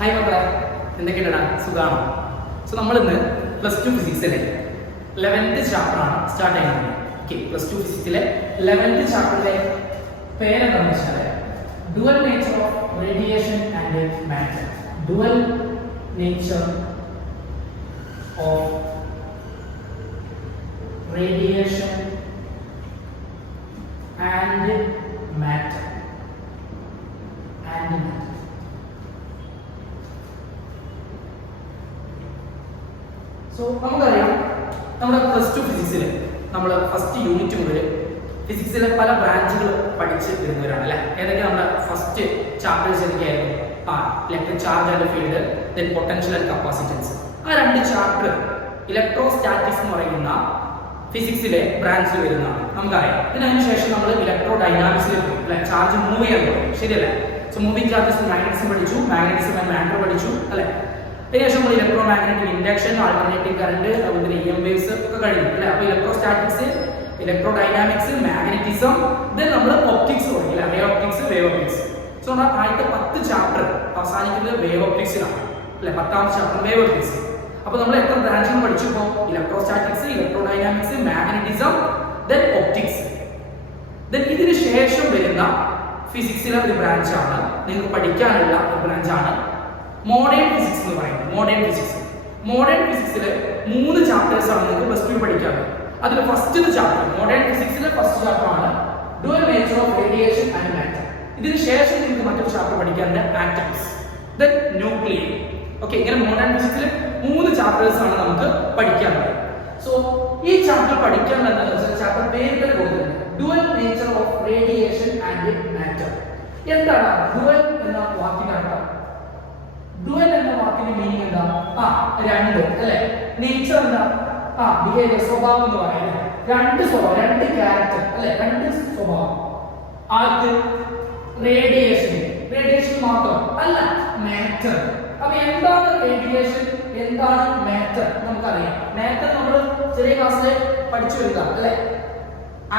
Hi മക്കളെ, എന്തൊക്കെയാണ് സുഖാണോ? സോ നമ്മളിന്ന് +2 ഫിസിക്സിലെ 11th ചാപ്റ്ററാണ് സ്റ്റാർട്ട് ചെയ്യുന്നത്. ഓക്കെ, +2 ഫിസിക്സിലെ 11th ചാപ്റ്ററിലെ പേരെന്താണെന്ന് വെച്ചാൽ dual nature of radiation and matter. Dual nature of radiation and matter. So നമുക്കറിയാം, നമ്മുടെ +2 ഫിസിക്സിൽ നമ്മൾ ഫസ്റ്റ് യൂണിറ്റ് മുതൽ ഫിസിക്സിലെ പല ബ്രാഞ്ചുകൾ പഠിച്ച് വരുന്നവരാണ് അല്ലെ. ഏതൊക്കെ നമ്മുടെ ഫസ്റ്റ് ചാപ്റ്റേഴ്സ് ഏതൊക്കെയായിരുന്നു? Electric charge and field, then potential and capacitance. ആ രണ്ട് ചാപ്റ്റർ ഇലക്ട്രോസ്റ്റാറ്റിക്സ് എന്ന് പറയുന്ന ഫിസിക്സിലെ ബ്രാഞ്ചിൽ വരുന്നതാണ് നമുക്കറിയാം. ഇതിനു നമ്മൾ ഇലക്ട്രോ ഡൈനാമിക്സിൽ പോയി അല്ലെ. ചാർജ് മൂവ് ചെയ്യാൻ തുടങ്ങി, ശരിയല്ലേ? സോ മൂവിംഗ് ചാർജസ് മാഗ്നറ്റിസം പഠിച്ചു, മാഗ്നറ്റിസം ആൻഡ് മാറ്റർ പഠിച്ചു അല്ലെ. അതിനുശേഷം നമ്മൾ electromagnetic induction, alternative current, അതുപോലെ EM വേവ്സ് ഒക്കെ കഴിഞ്ഞു അല്ലെ. അപ്പോൾ electrostatics, electrodynamics, magnetism, then നമ്മൾ ഒപ്റ്റിക്സ് തുടങ്ങി അല്ലെ. Ray optics, wave optics. So നമ്മുടെ ആദ്യത്തെ 10 ചാപ്റ്റർ അവസാനിക്കുന്നത് വേവ് ഒപ്റ്റിക്സിലാണ് അല്ലെ. 10ാമത്തെ ചാപ്റ്റർ വേവ് ഒപ്റ്റിക്സ്. അപ്പോൾ നമ്മൾ എത്ര ബ്രാഞ്ചുകൾ പഠിച്ചു? ഇപ്പോൾ electrostatics, electrodynamics, magnetism, then optics. Then ഇതിന് ശേഷം വരുന്ന ഫിസിക്സിലെ ഒരു ബ്രാഞ്ചാണ്, നിങ്ങൾക്ക് പഠിക്കാനുള്ള ഒരു ബ്രാഞ്ചാണ് മോഡേൺ ഫിസിക്സ് എന്ന് പറയുന്നത്. മോഡേൺ ഫിസിക്സിൽ 3 ചാപ്റ്റേഴ്സ് ആണ് നിങ്ങൾക്ക് +2 പഠിക്കാനുള്ളത്. അതിൽ ഫസ്റ്റ് ചാപ്റ്റർ, മോഡേൺ ഫിസിക്സിലെ ഫസ്റ്റ് ചാപ്റ്റർ ആണ് dual nature of radiation and matter. ഇതിന് ശേഷം നിങ്ങൾക്ക് മറ്റൊരു ചാപ്റ്റർ പഠിക്കാനുണ്ട്, ആറ്റംസ്, ദെൻ ന്യൂക്ലിയർ. ഓക്കെ, ഇങ്ങനെ മോഡേൺ ഫിസിക്സിൽ 3 ചാപ്റ്റേഴ്സ് ആണ് നമുക്ക് പഠിക്കാനുള്ളത്. സോ ഈ ചാപ്റ്റർ പഠിക്കാൻ ചാപ്റ്റർ പേര് തന്നെ കൊടുക്കുന്നത് dual nature of radiation and matter. എന്താണ് ഡുവൽ എന്ന വാക്കിന്റെ അർത്ഥം? ഡുവൽ എന്ന വാക്കിന്റെ മീനിങ് എന്താ? രണ്ട് അല്ലെ. നേച്ചർ എന്താ? ബിഹേവിയർ, സ്വഭാവം എന്ന് പറയുന്നത്. രണ്ട് സ്വഭാവം, രണ്ട് ക്യാരക്ടർ അല്ലെ, രണ്ട് സ്വഭാവം. ആദ്യം റേഡിയേഷൻ മാത്രം അല്ല, മാറ്റർ. അപ്പൊ എന്താണ് റേഡിയേഷൻ, എന്താണ് മാറ്റർ നമുക്കറിയാം. മാറ്റർ നമ്മൾ ചെറിയ ക്ലാസ്സിൽ പഠിച്ചു വരുക അല്ലെ.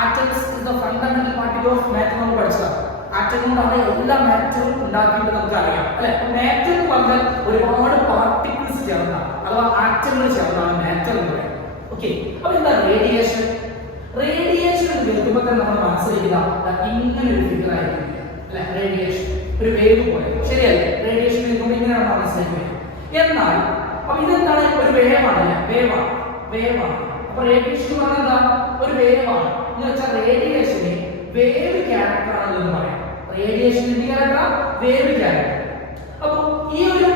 Atoms is the fundamental particle of matter നമ്മൾ പഠിച്ചതാണ്. ആറ്റം കൊണ്ടാണ് എല്ലാ മാറ്ററും ഉണ്ടാക്കിയിട്ട് നമുക്ക് അറിയാം അല്ലെ. മാറ്റർ എന്ന് പറഞ്ഞാൽ ഒരുപാട് പാർട്ടിക്കിൾസ് ചേർന്ന അഥവാ ആറ്റങ്ങൾ ചേർന്നാണ് മാറ്റർ എന്ന് പറയുന്നത്. ഓക്കെ, അപ്പൊ എന്താ റേഡിയേഷൻ? റേഡിയേഷൻ എന്ന് കേൾക്കുമ്പോൾ തന്നെ നമ്മൾ മനസ്സിലാക്കുക ഇങ്ങനെ ഒരു ഫിഗർ ആയിരിക്കും അല്ലെ. റേഡിയേഷൻ ഒരു വേവ് പോലെ, ശരിയല്ലേ? റേഡിയേഷൻ കേൾക്കുമ്പോൾ ഇങ്ങനെയാണ് മനസ്സിലാക്കുക. എന്നാൽ അപ്പൊ ഇതെന്താണ്? ഒരു വേവാണ് അല്ലെ. വേവാണ്. അപ്പൊ റേഡിയേഷൻ എന്ന് പറഞ്ഞാൽ എന്താ? ഒരു വേവാണ് എന്ന് വെച്ചാൽ റേഡിയേഷന് വേവ് ക്യാരക്ടർ ആണെന്ന് പറയാം. റേഡിയേഷന്റെ ക്യാരക്ടർ വേവ് ക്യാരക്ടർ. അപ്പൊ ഈ ഒരു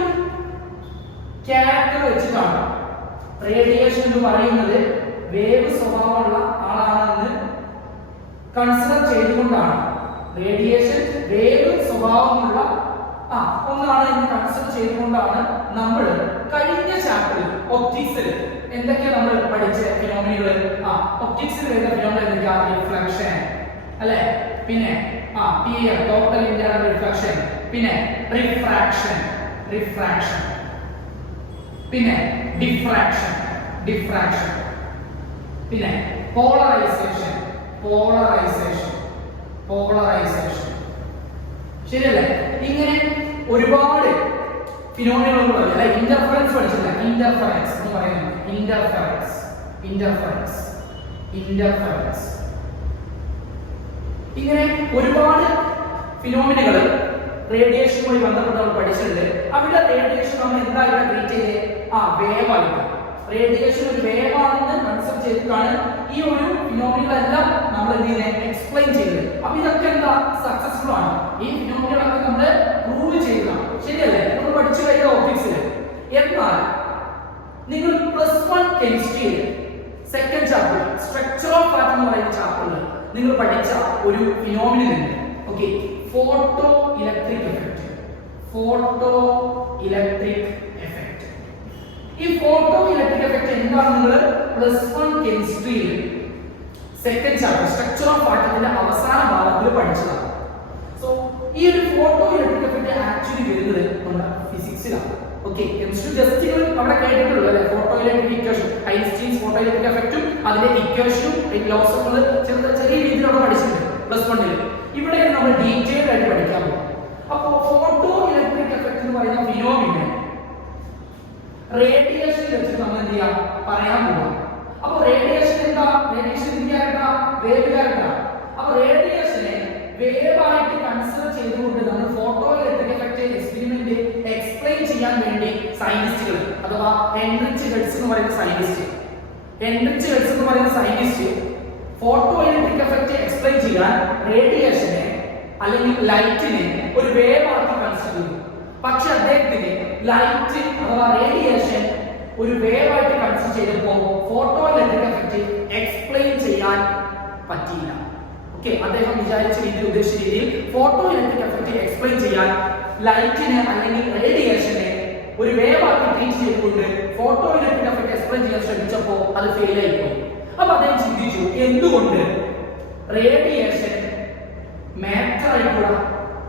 ക്യാരക്ടർ വെച്ചിട്ടാണ് റേഡിയേഷൻ എന്ന് പറയുന്നത് വേവ് സ്വഭാവമുള്ള ആളാണെന്ന് കൺസിഡർ ചെയ്തുകൊണ്ടാണ് റേഡിയേഷൻ വേവ് സ്വഭാവമുള്ള ഒന്നാണ് എന്ന് കൺസിഡർ ചെയ്തുകൊണ്ടാണ് നമ്മൾ കഴിഞ്ഞ ചാപ്റ്ററിൽ ഒപ്റ്റിക്സിൽ എന്തൊക്കെയാണ് നമ്മൾ പഠിച്ച ഫിനോമിനകൾ. ഒപ്റ്റിക്സിൽ വരുന്ന ഫിനോമിന എന്തൊക്കെയാ? റിഫ്ലക്ഷൻ അല്ലെ, പിന്നെ PIR ടോട്ടൽ ഇന്റേണൽ റിഫ്ലക്ഷൻ, പിന്നെ റിഫ്രാക്ഷൻ, പിന്നെ ഡിഫ്രാക്ഷൻ, പിന്നെ പോളറൈസേഷൻ, ശരിയല്ലേ? ഇങ്ങനെ ഒരുപാട് ഫിനോമിനകൾ അല്ലെ. ഇന്റർഫറൻസ് പഠിച്ചില്ല, ഇന്റർഫറൻസ് എന്ന് പറയുന്നത്. ഇന്റർഫറൻസ് ഇങ്ങനെ ഒരുപാട് ഫിനോമിനകൾ റേഡിയേഷനുമായി ബന്ധപ്പെട്ട് നമ്മൾ പഠിച്ചിട്ടുണ്ട്. അവിടെ റേഡിയേഷൻ നമ്മൾ എന്തായിട്ട് ട്രീറ്റ് ചെയ്തേ? വേവായിട്ട്. റേഡിയേഷൻ ഒരു വേവാണെന്ന് കൺസെപ്റ്റ് ചെയ്തിട്ടാണ് ഈ ഒരു ഫിനോമിനകളെല്ലാം നമ്മൾ ഇതിനെ എക്സ്പ്ലെയിൻ ചെയ്തത്. അപ്പൊ ഇതൊക്കെ എന്താ? സക്സസ്ഫുൾ ആണ്. ഈ ഫിനോമിനകളൊക്കെ നമ്മൾ പ്രൂവ് ചെയ്തതാണ്, ശരിയല്ലേ? നമ്മൾ പഠിച്ചു കഴിഞ്ഞ ഒപ്റ്റിക്സിൽ. എന്നാൽ നിങ്ങൾ +1 കെമിസ്ട്രിയിൽ second chapter structure of atom എന്ന് പറയുന്ന ചാപ്റ്ററിൽ നിങ്ങൾ പഠിച്ച ഒരു ഫിനോമിനൻ ഉണ്ട്. Okay, photo electric effect. ഈ ഫോട്ടോ ഇലക്ട്രിക് എഫക്റ്റ് എന്താണ് നിങ്ങൾ +1 കെമിസ്ട്രിയിൽ സെക്കൻഡ് ചാപ്റ്റർ സ്ട്രക്ചർ ഓഫ് ആറ്റത്തിന്റെ അവസാന ഭാഗത്തിൽ പഠിച്ചതാണ്. സോ ഈ ഒരു ഫോട്ടോ ഇലക്ട്രിക് എഫക്റ്റ് ആക്ച്വലി വരുന്നത് നമ്മുടെ ഫിസിക്സിലാണ്. ഓക്കെ, കെമിസ്ട്രി ജസ്റ്റ് അവിടെ കേട്ടിട്ടുള്ളൂ അല്ലെ. Photo electric equation, Einstein's photo electric എഫക്റ്റും അതിന്റെ ഇക്വേഷനും ലോസ് ചെറിയ രീതിയിൽ അവിടെ പഠിച്ചിട്ടുണ്ട് +1. ഇവിടെ നമ്മൾ ഡീറ്റെയിൽഡ് ആയിട്ട് പഠിക്കാൻ പോകും. അപ്പോ ഫോട്ടോ ഇലക്ട്രിക് എഫക്ട് എന്ന് പറയുന്ന ഫിനോമിനൻ റേഡിയേഷൻ വെച്ച് നമ്മൾ എന്ത് ചെയ്യാം പറയാൻ പോവാം. അപ്പൊ റേഡിയേഷൻ എന്താ? റേഡിയേഷൻ എന്തിനാ? Wave character. അപ്പൊ റേഡിയേഷനെ വേവ് ആയിട്ട് കൺസിഡർ ചെയ്തുകൊണ്ട് നമ്മൾ photo electric effect experiment explain ചെയ്യാൻ വേണ്ടി സയന്റിസ്റ്റുകൾ അഥവാ ഹെൻറിച്ച് ഹെർട്സ് എന്ന് പറയുന്ന scientist photo electric effect explain ചെയ്യാൻ റേഡിയേഷനെ അല്ലെങ്കിൽ ലൈറ്റിനെ ഒരു വേവ് ആക്കി കൺസിഡർ ചെയ്തു. പക്ഷെ അദ്ദേഹത്തിന് ലൈറ്റ് അഥവാ റേഡിയേഷൻ ഒരു വേവ് ആയിട്ട് കൺസിഡർ ചെയ്തപ്പോൾ ഫോട്ടോ ഇലക്ട്രിക് എഫക്ട് എക്സ്പ്ലെയിൻ ചെയ്യാൻ പറ്റിയില്ല. ഓക്കെ, അദ്ദേഹം വിചാരിച്ച രീതിയിൽ ഉദ്ദേശിച്ച രീതിയിൽ ഫോട്ടോ ഇലക്ട്രിക് എഫക്ട് എക്സ്പ്ലെയിൻ ചെയ്യാൻ ലൈറ്റിനെ അല്ലെങ്കിൽ റേഡിയേഷനെ ഒരു വേവ് ആക്കി ട്രീറ്റ് ചെയ്തുകൊണ്ട് ഫോട്ടോ ഇലക്ട്രിക് എഫക്ട് എക്സ്പ്ലെയിൻ ചെയ്യാൻ ശ്രമിച്ചപ്പോൾ അത് ഫെയിൽ ആയി പോയി. അപ്പൊ അദ്ദേഹം ചിന്തിച്ചു എന്തുകൊണ്ട് റേഡിയേഷൻ മാറ്റർ ആയിക്കൂടാ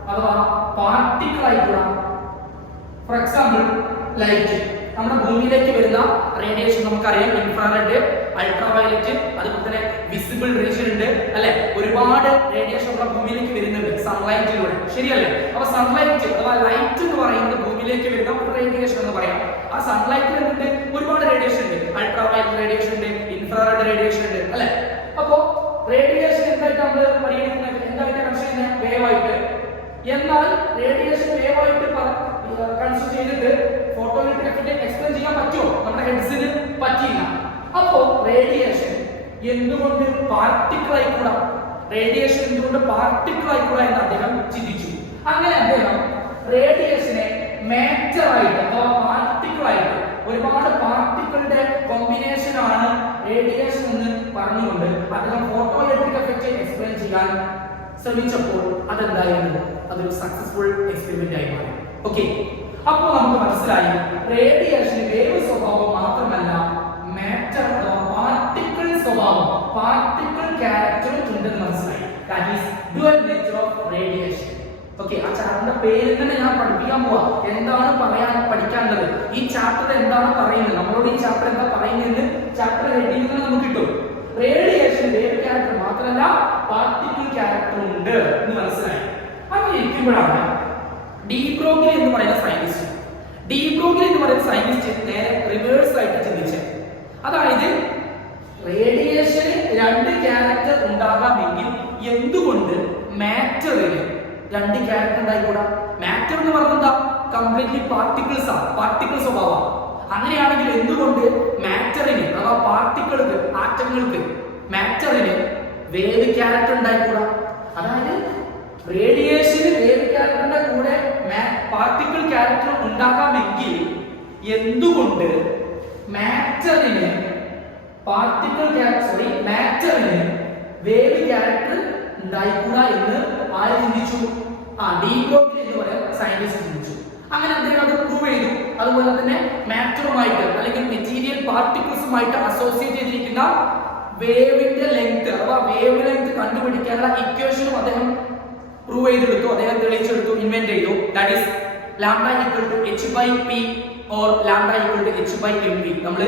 അഥവാ പാർട്ടിക്കിൾ ആയിക്കൂടാ. ഫോർ എക്സാമ്പിൾ ലൈറ്റ് നമ്മുടെ ഭൂമിയിലേക്ക് വരുന്ന റേഡിയേഷൻ നമുക്കറിയാം, ഇൻഫ്രാറെഡ്, അൾട്രാവയലറ്റ്, അതുപോലെ തന്നെ വിസിബിൾ റേഡിയേഷൻ ഉണ്ട് അല്ലെ. ഒരുപാട് റേഡിയേഷൻ നമ്മുടെ ഭൂമിയിലേക്ക് വരുന്നുണ്ട് സൺലൈറ്റിലൂടെ, ശരിയല്ലേ? അപ്പൊ സൺലൈറ്റ് അഥവാ ലൈറ്റ് എന്ന് പറയുന്നത് ഭൂമിയിലേക്ക് വരുന്ന ഒരു റേഡിയേഷൻ എന്ന് പറയാം. ആ സൺലൈറ്റിൽ ഉണ്ട് ഒരുപാട് റേഡിയേഷൻ ഉണ്ട്, അൾട്രാവയലറ്റ് റേഡിയേഷൻ ഉണ്ട്, ഇൻഫ്രാറെഡ് റേഡിയേഷൻ ഉണ്ട് അല്ലെ. അപ്പോ റേഡിയേഷൻ എന്തായിട്ട് നമ്മൾ പരിഗണിക്കുന്നത്? എന്തായിട്ട് കൺസിഡർ ചെയ്യുന്നത്? വേവ് ആയിട്ട്. എന്നാൽ റേഡിയേഷൻ വേവ് ആയിട്ട് കൺസിഡർ ചെയ്തിട്ട് ഫോട്ടോ ഇലക്ട്രിക് എഫക്ട് എക്സ്പ്ലെയിൻ ചെയ്യാൻ പറ്റുമോ? നമ്മുടെ ഹെഡ്സിന് പറ്റില്ല. അപ്പോ റേഡിയേഷൻ എന്തുകൊണ്ട് പാർട്ടിക്കിൾ ആയിക്കൂടാ? റേഡിയേഷൻ എന്തുകൊണ്ട് പാർട്ടിക്കിൾ ആയിക്കൂടാ എന്ന് അദ്ദേഹം ചിന്തിച്ചു. അങ്ങനെ അദ്ദേഹം റേഡിയേഷനെ മാറ്റർ ആയിട്ട് അഥവാ പാർട്ടിക്കിൾ ആയിട്ട്, ഒരുപാട് പാർട്ടിക്കിളുടെ കോമ്പിനേഷൻ ആണ് റേഡിയേഷൻ എന്ന് പറഞ്ഞുകൊണ്ട് അദ്ദേഹം ഫോട്ടോ ഇലക്ട്രിക് എഫക്ട് എക്സ്പ്ലെയിൻ ചെയ്യാൻ ശ്രമിച്ചപ്പോൾ അതെന്തായിരുന്നു? അതൊരു സക്സസ്ഫുൾ എക്സ്പെരിമെന്റ് ആയി മാറി. ഓക്കെ, അപ്പോൾ നമുക്ക് മനസ്സിലായി റേഡിയേഷൻ വേവ് സ്വഭാവം മാത്രമല്ല മാറ്റർ അഥവാ പാർട്ടിക്കിൾ സ്വഭാവം, പാർട്ടിക്കിൾ ക്യാരക്ടറും ഉണ്ടെന്ന് മനസ്സിലായി. That is dual nature of radiation. Okay, ആ ചാപ്റ്ററിന്റെ പേര് തന്നെ ഞാൻ പഠിപ്പിക്കാൻ പോവാ. എന്താണ് പഠിക്കാനുള്ളത്? ഈ ചാപ്റ്റർ എന്താണ് പറയുന്നത്, നമ്മളോട് ഈ ചാപ്റ്റർ എന്താ പറയുന്നത്, ചാപ്റ്റർ ഹെഡിങ് തന്നെ നമുക്ക് കിട്ടും. റേഡിയേഷൻ വേവ് ക്യാരക്ടർ മാത്രമല്ല പാർട്ടിക്കിൾ ക്യാരക്ടർ ഉണ്ട് എന്ന് മനസ്സിലായി. അങ്ങനെ ഇരിക്കുമ്പോഴാണ് ഡി ബ്രോഗ്ലി എന്ന് പറയുന്ന സയന്റിസ്റ്റ് നേരെ റിവേഴ്സ് ആയിട്ട് ചിന്തിച്ചത്. അതായത് റേഡിയേഷന് രണ്ട് ക്യാരക്ടർ ഉണ്ടാകാമെങ്കിൽ എന്തുകൊണ്ട് മാറ്ററിന് രണ്ട് ക്യാരക്ടർ ഉണ്ടായിക്കൂടാ? മാറ്റർ എന്ന് പറഞ്ഞാൽ എന്താ? കംപ്ലീറ്റ്ലി പാർട്ടിക്കിൾ സ്വഭാവം. അങ്ങനെയാണെങ്കിൽ എന്തുകൊണ്ട് മാറ്ററിന് അഥവാ പാർട്ടിക്കിൾക്ക്, ആറ്റങ്ങൾക്ക്, മാറ്ററിന് വേവ് ക്യാരക്ടർ ഉണ്ടായിക്കൂടാ? അതായത് റേഡിയേഷന് വേവ് ക്യാരക്ടറിന്റെ കൂടെ പാർട്ടിക്കിൾ ക്യാരക്ടർ ഉണ്ടാകാമെങ്കിൽ എന്തുകൊണ്ട് മാറ്ററിന് വേവ് ക്യാരക്ടർ ഉണ്ടായിക്കൂടാ എന്ന് ആര് ചിന്തിച്ചു? ഡി ബ്രോഗ്ലി എന്ന് പറയുന്ന സയന്റിസ്റ്റ് ചിന്തിച്ചു. അങ്ങനെ അദ്ദേഹം അത് പ്രൂവ് ചെയ്തു. അതുപോലെ തന്നെ മാറ്ററുമായിട്ട് അല്ലെങ്കിൽ മെറ്റീരിയൽ പാർട്ടിക്കിൾസുമായിട്ട് അസോസിയേറ്റ് ചെയ്തിരിക്കുന്ന വേവിന്റെ ലെങ്ത് അഥവാ വേവ് ലെങ്ത് കണ്ടുപിടിക്കാനുള്ള ഇക്വേഷനും അദ്ദേഹം പ്രൂവ് ചെയ്തെടുത്തു, അദ്ദേഹം തെളിയിച്ചെടുത്തു, ഇൻവെന്റ് ചെയ്തു. That is lambda equal to h/p or lambda equal to h/mv. നമ്മൾ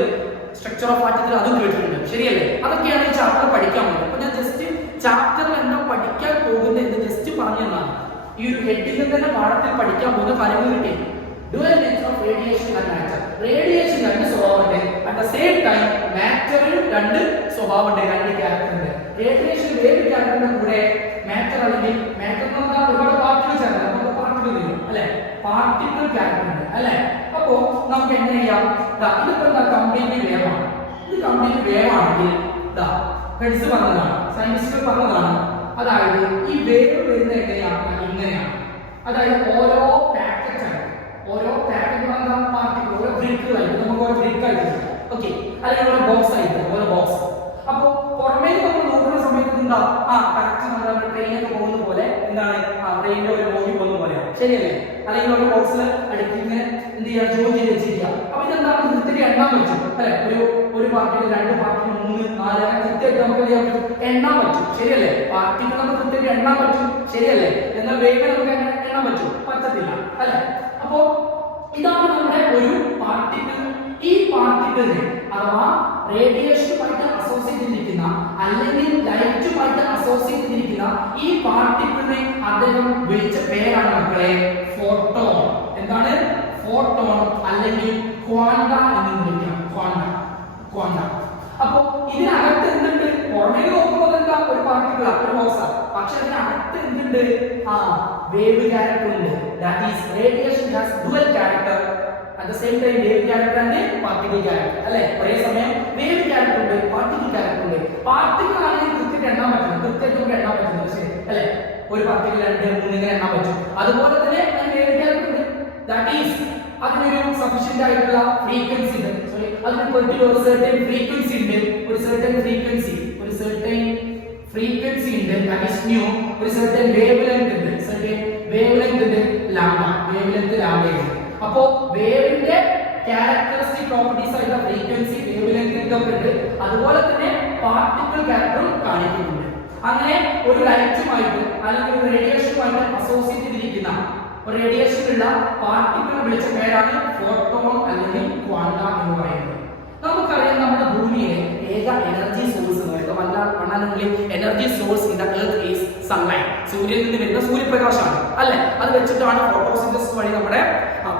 സ്ട്രക്ചർ ഓഫ് ആറ്റത്തിൽ അതും കേട്ടിട്ടുണ്ട്, ശരിയല്ലേ? അതൊക്കെയാണ് ഈ ചാപ്റ്റർ പഠിക്കാൻ പോകുന്നത്. അപ്പൊ ഞാൻ ജസ്റ്റ് ചാപ്റ്ററിൽ എന്താ പഠിക്കാൻ പോകുന്നത് എന്ന് ജസ്റ്റ് പറഞ്ഞു തന്നാണ്. ഈ ഒരു ഹെഡിൽ തന്നെ പാഠത്തിൽ പഠിക്കാൻ പോകുന്ന കാര്യങ്ങൾ കിട്ടി. Dual nature of radiation and matter. Radiation രണ്ട് സ്വഭാവമുണ്ട്, അറ്റ് ദ സെയിം ടൈം മാറ്ററിന് രണ്ട് സ്വഭാവമുണ്ട്, രണ്ട് ക്യാരക്ടർ ഉണ്ട്. റേഡിയേഷൻ വേവ് ക്യാരക്ടറിന്റെ കൂടെ മാറ്റർ അല്ലെങ്കിൽ മാറ്റർ എന്ന് പറഞ്ഞാൽ ഒരുപാട് പാർട്ടിക്കിൾസ് ആണ്, നമുക്ക് പാർട്ടിക്കിൾ തരും അല്ലെ, പാർട്ടിക്കിൾ ക്യാരക്ടർ ഉണ്ട് അല്ലെ. അപ്പോ നമുക്ക് എങ്ങനെ ചെയ്യാം? ഇതിപ്പോ എന്താ? കംപ്ലീറ്റ് വേവ് ആണ്. ഇത് കംപ്ലീറ്റ് വേവ് ആണെങ്കിൽ ഹെഡ്സ് പറഞ്ഞതാണ്, സയന്റിസ്റ്റുകൾ പറഞ്ഞതാണ്. അതായത് ഈ വേവ് വരുന്നത് എങ്ങനെയാണ്? ഇങ്ങനെയാണ്. അതായത് ഓരോ പാക്കറ്റ് ആണ്, ഓരോ പാക്കറ്റ് പാർട്ടിക്കിൾ, ഓരോ ബ്രിക്കുകളായിട്ട് നമുക്ക് ഓരോ ബ്രിക്ക് ആയിട്ട്, ഓക്കെ, അല്ലെങ്കിൽ ഓരോ ബോക്സ് ആയിട്ട്, ഓരോ ബോക്സ്. അപ്പോ പുറമേ നമ്മൾ നോക്കുന്ന സമയത്ത് എന്താ? കറക്റ്റ് നമ്മുടെ ട്രെയിനൊക്കെ പോകുന്ന പോലെ എന്താണ്? ട്രെയിനിന്റെ ഒരു ബോഗി പോകുന്ന പോലെയാണ്, ശരിയല്ലേ? അല്ലെങ്കിൽ ഒരു ബോക്സിൽ അടുത്ത് ഇങ്ങനെ എന്ത് ചെയ്യാം? ജോയിൻ ചെയ്ത് വെച്ചിരിക്കുക. അപ്പൊ ഇതെന്താണ്? കൃത്യമായിട്ട് എണ്ണാൻ പറ്റും അല്ലെ? ഒരു പാർട്ടികൾ, രണ്ട് പാർട്ടികൾ, 3, 4 അങ്ങനെ കൃത്യമായിട്ട് നമുക്ക് എന്ത് ചെയ്യാൻ പറ്റും? എണ്ണാൻ പറ്റും, ശരിയല്ലേ? പാർട്ടികൾ നമുക്ക് കൃത്യമായിട്ട് എണ്ണാൻ പറ്റും, ശരിയല്ലേ? എന്നാൽ വേഗം നമുക്ക് എണ്ണാൻ പറ്റും? പറ്റത്തില്ല അല്ലെ? അപ്പോ ഇതാണ് നമ്മുടെ ഒരു പാർട്ടിക്കിൾ ഈ പാർട്ടിക്കിളിനെ അഥവാ റേഡിയേഷനുമായിട്ട് അസോസിയേറ്റ് ചെയ്തിരിക്കുന്ന അല്ലെങ്കിൽ ലൈറ്റുമായിട്ട് അസോസിയേറ്റ് ചെയ്തിരിക്കുന്ന ഈ പാർട്ടിക്കിളിനെ അദ്ദേഹം വിളിച്ച പേരാണ് മക്കളെ ഫോട്ടോൺ. എന്താണ്? ഫോട്ടോൺ അല്ലെങ്കിൽ ക്വാണ്ട എന്ന് വിളിക്കാം. ക്വാണ്ട. അപ്പോ ഇതിനകത്ത് എന്തുണ്ട്? പുറമേ നോക്കുമ്പോൾ എന്താ ഒരു പാർട്ടിക്കിൾ ഒരു ബോക്സ്, പക്ഷെ അതിനകത്ത് എന്തുണ്ട്? വേവ് ക്യാരക്ടർ ഉണ്ട്. That is radiation has dual character. At the same time wave character and particle character അല്ലേ? ഒരേ സമയം വേവ് ക്യാരക്ടർ ഉണ്ട്, പാർട്ടിക്കിൾ ക്യാരക്ടർ ഉണ്ട്. പാർട്ടിക്കിൾ ആണെങ്കിൽ കൃത്യമായിട്ട് എണ്ണാൻ പറ്റും, കൃത്യമായിട്ട് എണ്ണാൻ പറ്റുന്നത് ശരി അല്ലേ? ഒരു പാർട്ടിക്കിൾ 2 3 ഇങ്ങനെ എണ്ണാൻ പറ്റും. അതുപോലെ തന്നെ വേവ് ക്യാരക്ടർ ഉണ്ട്. ദാറ്റ് ഈസ് അതിനൊരു സഫീഷ്യന്റ് ആയിട്ടുള്ള ഫ്രീക്വൻസി ഉണ്ട്. സോറി, അതിന് പെർട്ടിക്കുലർ ഒരു സർട്ടൻ ഫ്രീക്വൻസി ഉണ്ട്. ഒരു സർട്ടൻ ഫ്രീക്വൻസി ഉണ്ട്. That is new. ഒരു സർട്ടൻ വേവ് ലെങ്ത് ഉണ്ട്. ലാംഡ. അപ്പോ വേവിന്റെ ക്യാരക്ടറിസ്റ്റിക് പ്രോപ്പർട്ടീസ് ആയിട്ടുള്ള ഫ്രീക്വൻസി, വേവ് ലെങ്ത് ഒക്കെ ഉണ്ട്. അതുപോലെ തന്നെ പാർട്ടിക്കിൾ ക്യാരക്ടറും കാണിക്കുന്നുണ്ട്. അങ്ങനെ ഒരു ലൈറ്റുമായിട്ട് അല്ലെങ്കിൽ ഒരു റേഡിയേഷനുമായിട്ട് അസോസിയേറ്റ് ചെയ്തിരിക്കുന്ന ഒരു റേഡിയേഷനുള്ള പാർട്ടിക്കിൾ വിളിച്ച പേരാണ് ഫോട്ടോൺ അല്ലെങ്കിൽ ക്വാണ്ട എന്ന് പറയുന്നത്. നമുക്കറിയാം നമ്മുടെ ഭൂമിയിലെ ഏക energy source energy source in the earth is sunlight. സൂര്യനിൽ നിന്ന് വരുന്ന സൂര്യപ്രകാശമാണ് അല്ലെ? അത് വെച്ചിട്ടാണ് ഫോട്ടോസിന്തസിസ് വഴി നമ്മുടെ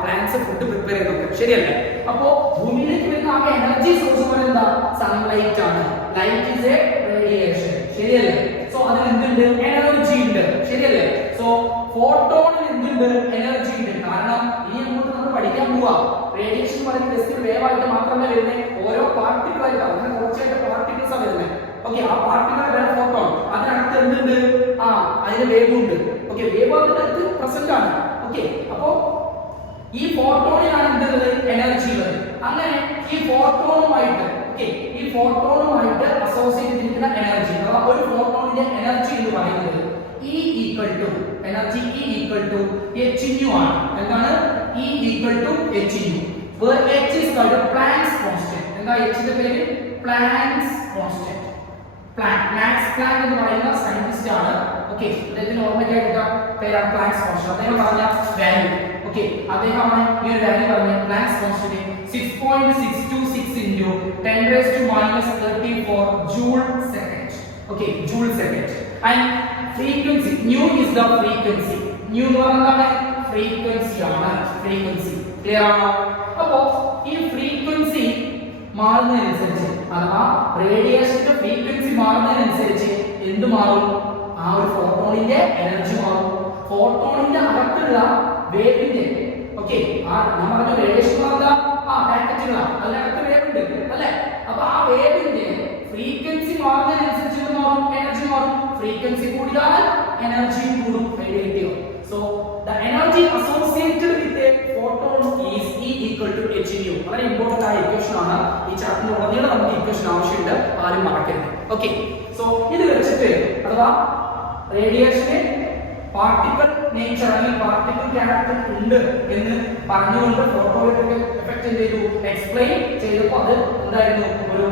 പ്ലാന്റ്സ് ഫുഡ് പ്രിപ്പയർ ചെയ്യുന്നത് ശരിയല്ലേ? അപ്പോ ഭൂമിയിലേക്ക് വരുന്ന ആ എനർജി സോഴ്സ് പറയുന്നത് സൺലൈറ്റ് ആണ്. ലൈറ്റ് ഈസ് എ റേഡിയേഷൻ ശരിയല്ലേ? സോ അതിൽ എന്തുണ്ട്? എനർജി ഉണ്ട് ശരിയല്ലേ? സോ ഫോട്ടോണിൽ എന്തുണ്ട്? എനർജി ഉണ്ട്. കാരണം ഇനി അങ്ങോട്ട് നമ്മൾ പഠിക്കാൻ പോവാ റേഡിയേഷൻ പറയുന്നത് ജസ്റ്റ് ഒരു വേവ് ആയിട്ട് മാത്രമല്ല വരുന്നത്, ഓരോ പാർട്ടിക്കിൾ ആയിട്ട് അങ്ങനെ കുറച്ചായിട്ട് പാർട്ടിക്കിൾസ് ആണ് വരുന്നത്. ഓക്കെ, ആ പാർട്ടിക്കിൾ ഫോട്ടോൺ. അതിനകത്ത് എന്തുണ്ട്? അതിന് വേവ് ഉണ്ട്. ഓക്കെ, വേവ് അതിനകത്ത് പ്രസന്റ് ആണ്. ഓക്കെ, അപ്പോ ഈ ഫോട്ടോണിലാണ് എന്തുള്ളത്? എനർജി ഉള്ളത്. അങ്ങനെ ഈ ഫോട്ടോണുമായിട്ട് അസോസിയേറ്റ് ചെയ്തിരിക്കുന്ന എനർജി അഥവാ ഒരു ഫോട്ടോണിന്റെ എനർജി എന്ന് പറയുന്നത് E equal to energy E equal to hν ആണ്. എന്താണ്? E equal to hν, where h is called Planck's constant. എന്താ h ന്റെ പേര്? Planck's constant. Max Planck എന്ന് പറയുന്ന സയന്റിസ്റ്റ് ആണ്. ഓക്കേ, അദ്ദേഹത്തിന് ഓർമ്മയ്ക്കായിട്ട് പേരാണ് Planck's constant. അദ്ദേഹം പറഞ്ഞ വാല്യൂ. ഓക്കേ, അദ്ദേഹമാണ് ഈ ഒരു വാല്യൂ പറഞ്ഞ Planck's constant 6.626 into 10 raised to minus 34 joule second. Okay, joule second. And frequency nu is the frequency. Nu എന്ന് പറഞ്ഞാൽ ഫ്രീക്വൻസി ആണ്. ഫ്രീക്വൻസി ക്ലിയർ ആണോ? അപ്പോൾ ഈ ഫ്രീക്വൻസി മാറുന്നതിനനുസരിച്ച് അഥവാ റേഡിയേഷന്റെ ഫ്രീക്വൻസി മാറുന്നതിനനുസരിച്ച് എന്ത് മാറും? ആ ഒരു ഫോട്ടോണിന്റെ എനർജി മാറും. ഫോട്ടോണിന്റെ അകത്തുള്ള വേവിന്റെ ഓക്കേ, ഞാൻ പറഞ്ഞ റേഡിയേഷൻ എന്താ? പാക്കറ്റുകളാണ്, അതിനകത്ത് വേവ് ഉണ്ട് അല്ലേ? അപ്പൊ ആ വേവിന്റെ ഫ്രീക്വൻസി മാറുന്നതിനനുസരിച്ച് മാറും, എനർജി മാറും. ഫ്രീക്വൻസി കൂടിയാൽ എനർജി കൂടും, റേഡിയേറ്റ് ചെയ്യും. So the energy associated with a photon is E equal to hν. വളരെ ഇമ്പോർട്ടന്റ് ആയ ഇക്വേഷൻ ആണ്. ഈ ചാപ്റ്ററിൽ ഉടനീളം നമുക്ക് ഇക്വേഷൻ ആവശ്യമുണ്ട്, ആരും മറക്കരുത്. ഓക്കേ, സോ ഇത് വെച്ചിട്ട് അഥവാ റേഡിയേഷന് പാർട്ടിക്കിൾ നേച്ചർ അല്ലെങ്കിൽ പാർട്ടിക്കിൾ ക്യാരക്ടർ ഉണ്ട് എന്ന് പറഞ്ഞുകൊണ്ട് ഫോട്ടോയിലെക്ട്രിക് എഫക്റ്റ് ചെയ്തു എക്സ്പ്ലെയിൻ ചെയ്തപ്പോൾ അത് എന്തായിരുന്നു? ഒരു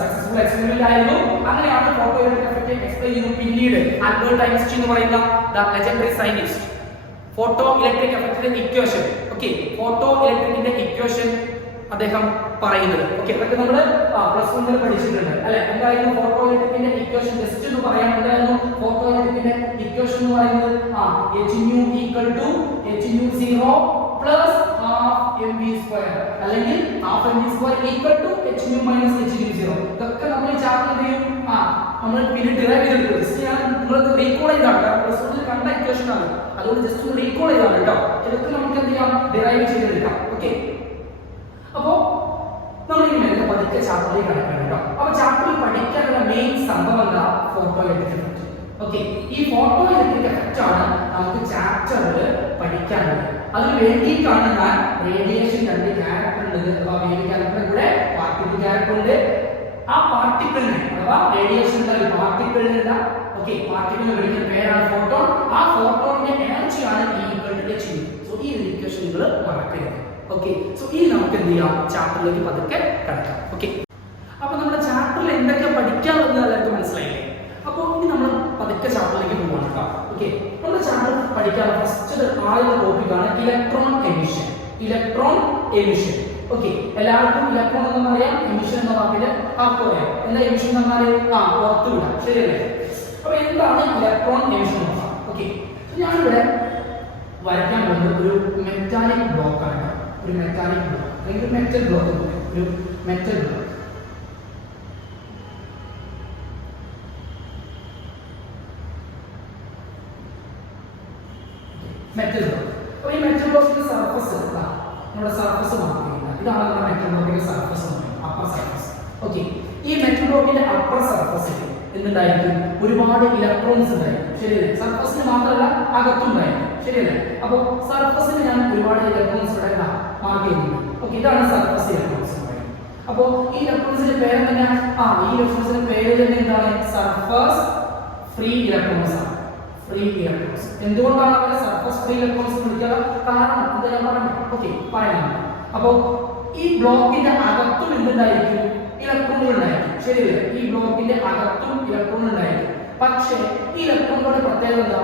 സക്സസ്ഫുൾ എക്സ്പെരിമെന്റ് ആയിരുന്നു. അങ്ങനെയാണ് ഫോട്ടോയിലെക്ട്രിക് എഫക്റ്റ് എക്സ്പ്ലെയിൻ ചെയ്തു. പിന്നീട് ആൽബർട്ട് ഐൻസ്റ്റീൻ എന്ന് പറയുന്ന the legendary scientist photo electric എഫക്റ്റിന്റെ ഇക്വേഷൻ, ഓക്കേ, ഫോട്ടോ ഇലക്ട്രിക്കിന്റെ ഇക്വേഷൻ അദ്ദേഹം പറയുന്നത്. ഓക്കേ, അതൊക്കെ നമ്മൾ പ്ലസ് 1 പഠിച്ചിട്ടുണ്ട് അല്ലേ? എന്തായിരുന്നു ഫോട്ടോ ഇലക്ട്രിക്കിന്റെ ഇക്വേഷൻ? ജസ്റ്റ് ഒന്ന് പറയാം. എന്തായിരുന്നു ഫോട്ടോ ഇലക്ട്രിക്കിന്റെ ഇക്വേഷൻ എന്ന് പറയുന്നത്? hν equal to hν0 plus half mv2 അല്ലെങ്കിൽ half mv2 equal to hν minus hν0. ഇതൊക്കെ നമ്മൾ ഈ ചാപ്റ്ററിൽ ചെയ്യും. നമ്മൾ പിന്നെ ഡിറൈവ് ചെയ്തെടുക്കും. ജസ്റ്റ് ഞാൻ നിങ്ങൾക്ക് റീകോൾ ചെയ്താണ്, പ്ലസ് 1 കണ്ട ഇക്വേഷൻ ആണ്, അതുകൊണ്ട് ജസ്റ്റ് ഒന്ന് റീകോൾ ചെയ്താണ് കേട്ടോ. ഇതൊക്കെ നമുക്ക് എന്ത് ചെയ്യാം? ഡിറൈവ് ചെയ്തെടുക്കാം. ഓക്കേ, അപ്പോ നമ്മൾ ഇനി മെല്ലെ പതുക്കെ ചാപ്റ്ററിലേക്ക് കടക്കണം കേട്ടോ. അപ്പൊ ചാപ്റ്ററിൽ പഠിക്കാനുള്ള മെയിൻ സംഭവം എന്താ? Photo electric effect. ഓക്കേ, ഈ ഫോട്ടോ ഇലക്ട്രിക് എഫക്റ്റ് ആണ് നമുക്ക് ചാപ്റ്ററിൽ പഠിക്കാനുള്ളത്. അതിന് വേണ്ടിയിട്ടാണ് ഞാൻ റേഡിയേഷൻ രണ്ട് ക്യാരക്ടർ ഉണ്ട്, അഥവാ വേവ് ക്യാരക്ടറിന്റെ കൂടെ പാർട്ടിക്കിൾ ക്യാരക്ടർ ഉണ്ട്. ആ പാർട്ടിക്കിളിനെ അഥവാ റേഡിയേഷൻ പാർട്ടിക്കിളിനുള്ള ഓക്കേ, പാർട്ടിക്കിളിനെ വിളിക്കുന്ന പേരാണ് ഫോട്ടോൺ. ആ ഫോട്ടോണിന്റെ എനർജിയാണ് E equal to hν. So ഈ ഇക്വേഷനുകൾ മറക്കരുത്. ഓക്കേ, സോ ഈ നമുക്ക് എന്ത് ചെയ്യാം? ചാപ്റ്ററിലേക്ക് പതുക്കെ കടക്കാം. ഓക്കേ, അപ്പൊ നമ്മുടെ ചാപ്റ്ററിൽ എന്തൊക്കെ പഠിക്കാമെന്ന് എല്ലാവർക്കും മനസ്സിലായില്ലേ? അപ്പോൾ ഇനി നമ്മൾ പതുക്കെ ചാപ്റ്ററിലേക്ക് പോകാണ് കേട്ടോ. ഓക്കേ, നമ്മുടെ ചാപ്റ്റർ പഠിക്കാനുള്ള ഫസ്റ്റ് ആദ്യത്തെ ടോപ്പിക്കാണ് electron emission. Electron emission okay, എല്ലാവർക്കും ഇലക്ട്രോൺ എന്ന് പറയാം, എമിഷൻ എന്ന വാക്കിന്റെ അർത്ഥം പറയാം. എന്താ എമിഷൻ എന്ന് പറഞ്ഞാൽ പുറത്തു വിടാം, ശരിയല്ലേ? അപ്പൊ എന്താണ് ഇലക്ട്രോൺ എമിഷൻ എന്ന് പറയാം? ഓക്കെ, ഞാനിവിടെ വരയ്ക്കാൻ പോകുന്നത് ഒരു മെറ്റാലിക് ബ്ലോക്ക് ആണ്. ഒരു മെറ്റാലിക് ബ്ലോക്ക് അല്ലെങ്കിൽ മെറ്റൽ ബ്ലോക്ക്, ഒരു മെറ്റൽ ബ്ലോക്ക്. Metal block. അപ്പോൾ ഈ മെറ്റൽ ബ്ലോക്കിന്റെ സർഫസ് നമ്മുടെ സർഫസ് മാർക്ക് ചെയ്യുന്നത് ഇതാണ് നമ്മുടെ മെറ്റൽ ബ്ലോക്കിന്റെ സർഫസ് എന്ന് പറയുന്നത്, അപ്പർ സർഫസ്. ഓക്കെ, ഈ മെറ്റൽ ബ്ലോക്കിന്റെ അപ്പർ സർഫസിൽ എന്തുണ്ടായിരിക്കും? ഒരുപാട് ഇലക്ട്രോൺസ് ഉണ്ടായിരിക്കും, ശരിയല്ലേ? സർഫസിന് മാത്രമല്ല അകത്തുണ്ടായിരിക്കും, ശരിയല്ലേ? അപ്പോൾ സർഫസിന് ഞാൻ ഒരുപാട് ഇലക്ട്രോൺസ് ഇവിടെ മാർക്ക് ചെയ്യുന്നുണ്ട്. ഓക്കെ, ഇതാണ് സർഫസ് ഇലക്ട്രോൺസ് എന്ന് പറയുന്നത്. അപ്പോൾ ഈ ഇലക്ട്രോൺസിന്റെ പേര് തന്നെയാണ് ഈ ഇലക്ട്രോൺസിന്റെ പേര് തന്നെ എന്താണ്? സർഫസ് ഫ്രീ ഇലക്ട്രോൺസ് ആണ്. Free electrons. എന്തുകൊണ്ടാണ് അവരെ സർഫസ് ഫ്രീ ഇലക്ട്രോൺസ് വിളിക്കുക? കാരണം ഇത് ഞാൻ പറഞ്ഞു. ഓക്കെ, പറയാം. അപ്പോൾ ഈ ബ്ലോക്കിന്റെ അകത്തും എന്തുണ്ടായിരിക്കും? ഇലക്ട്രോണുകൾ ഉണ്ടായിരിക്കും, ശരിയല്ലേ? ഈ ബ്ലോക്കിന്റെ അകത്തും ഇലക്ട്രോണുകൾ ഉണ്ടായിരിക്കും. പക്ഷേ ഈ ഇലക്ട്രോണുകളുടെ പ്രത്യേകത എന്താ?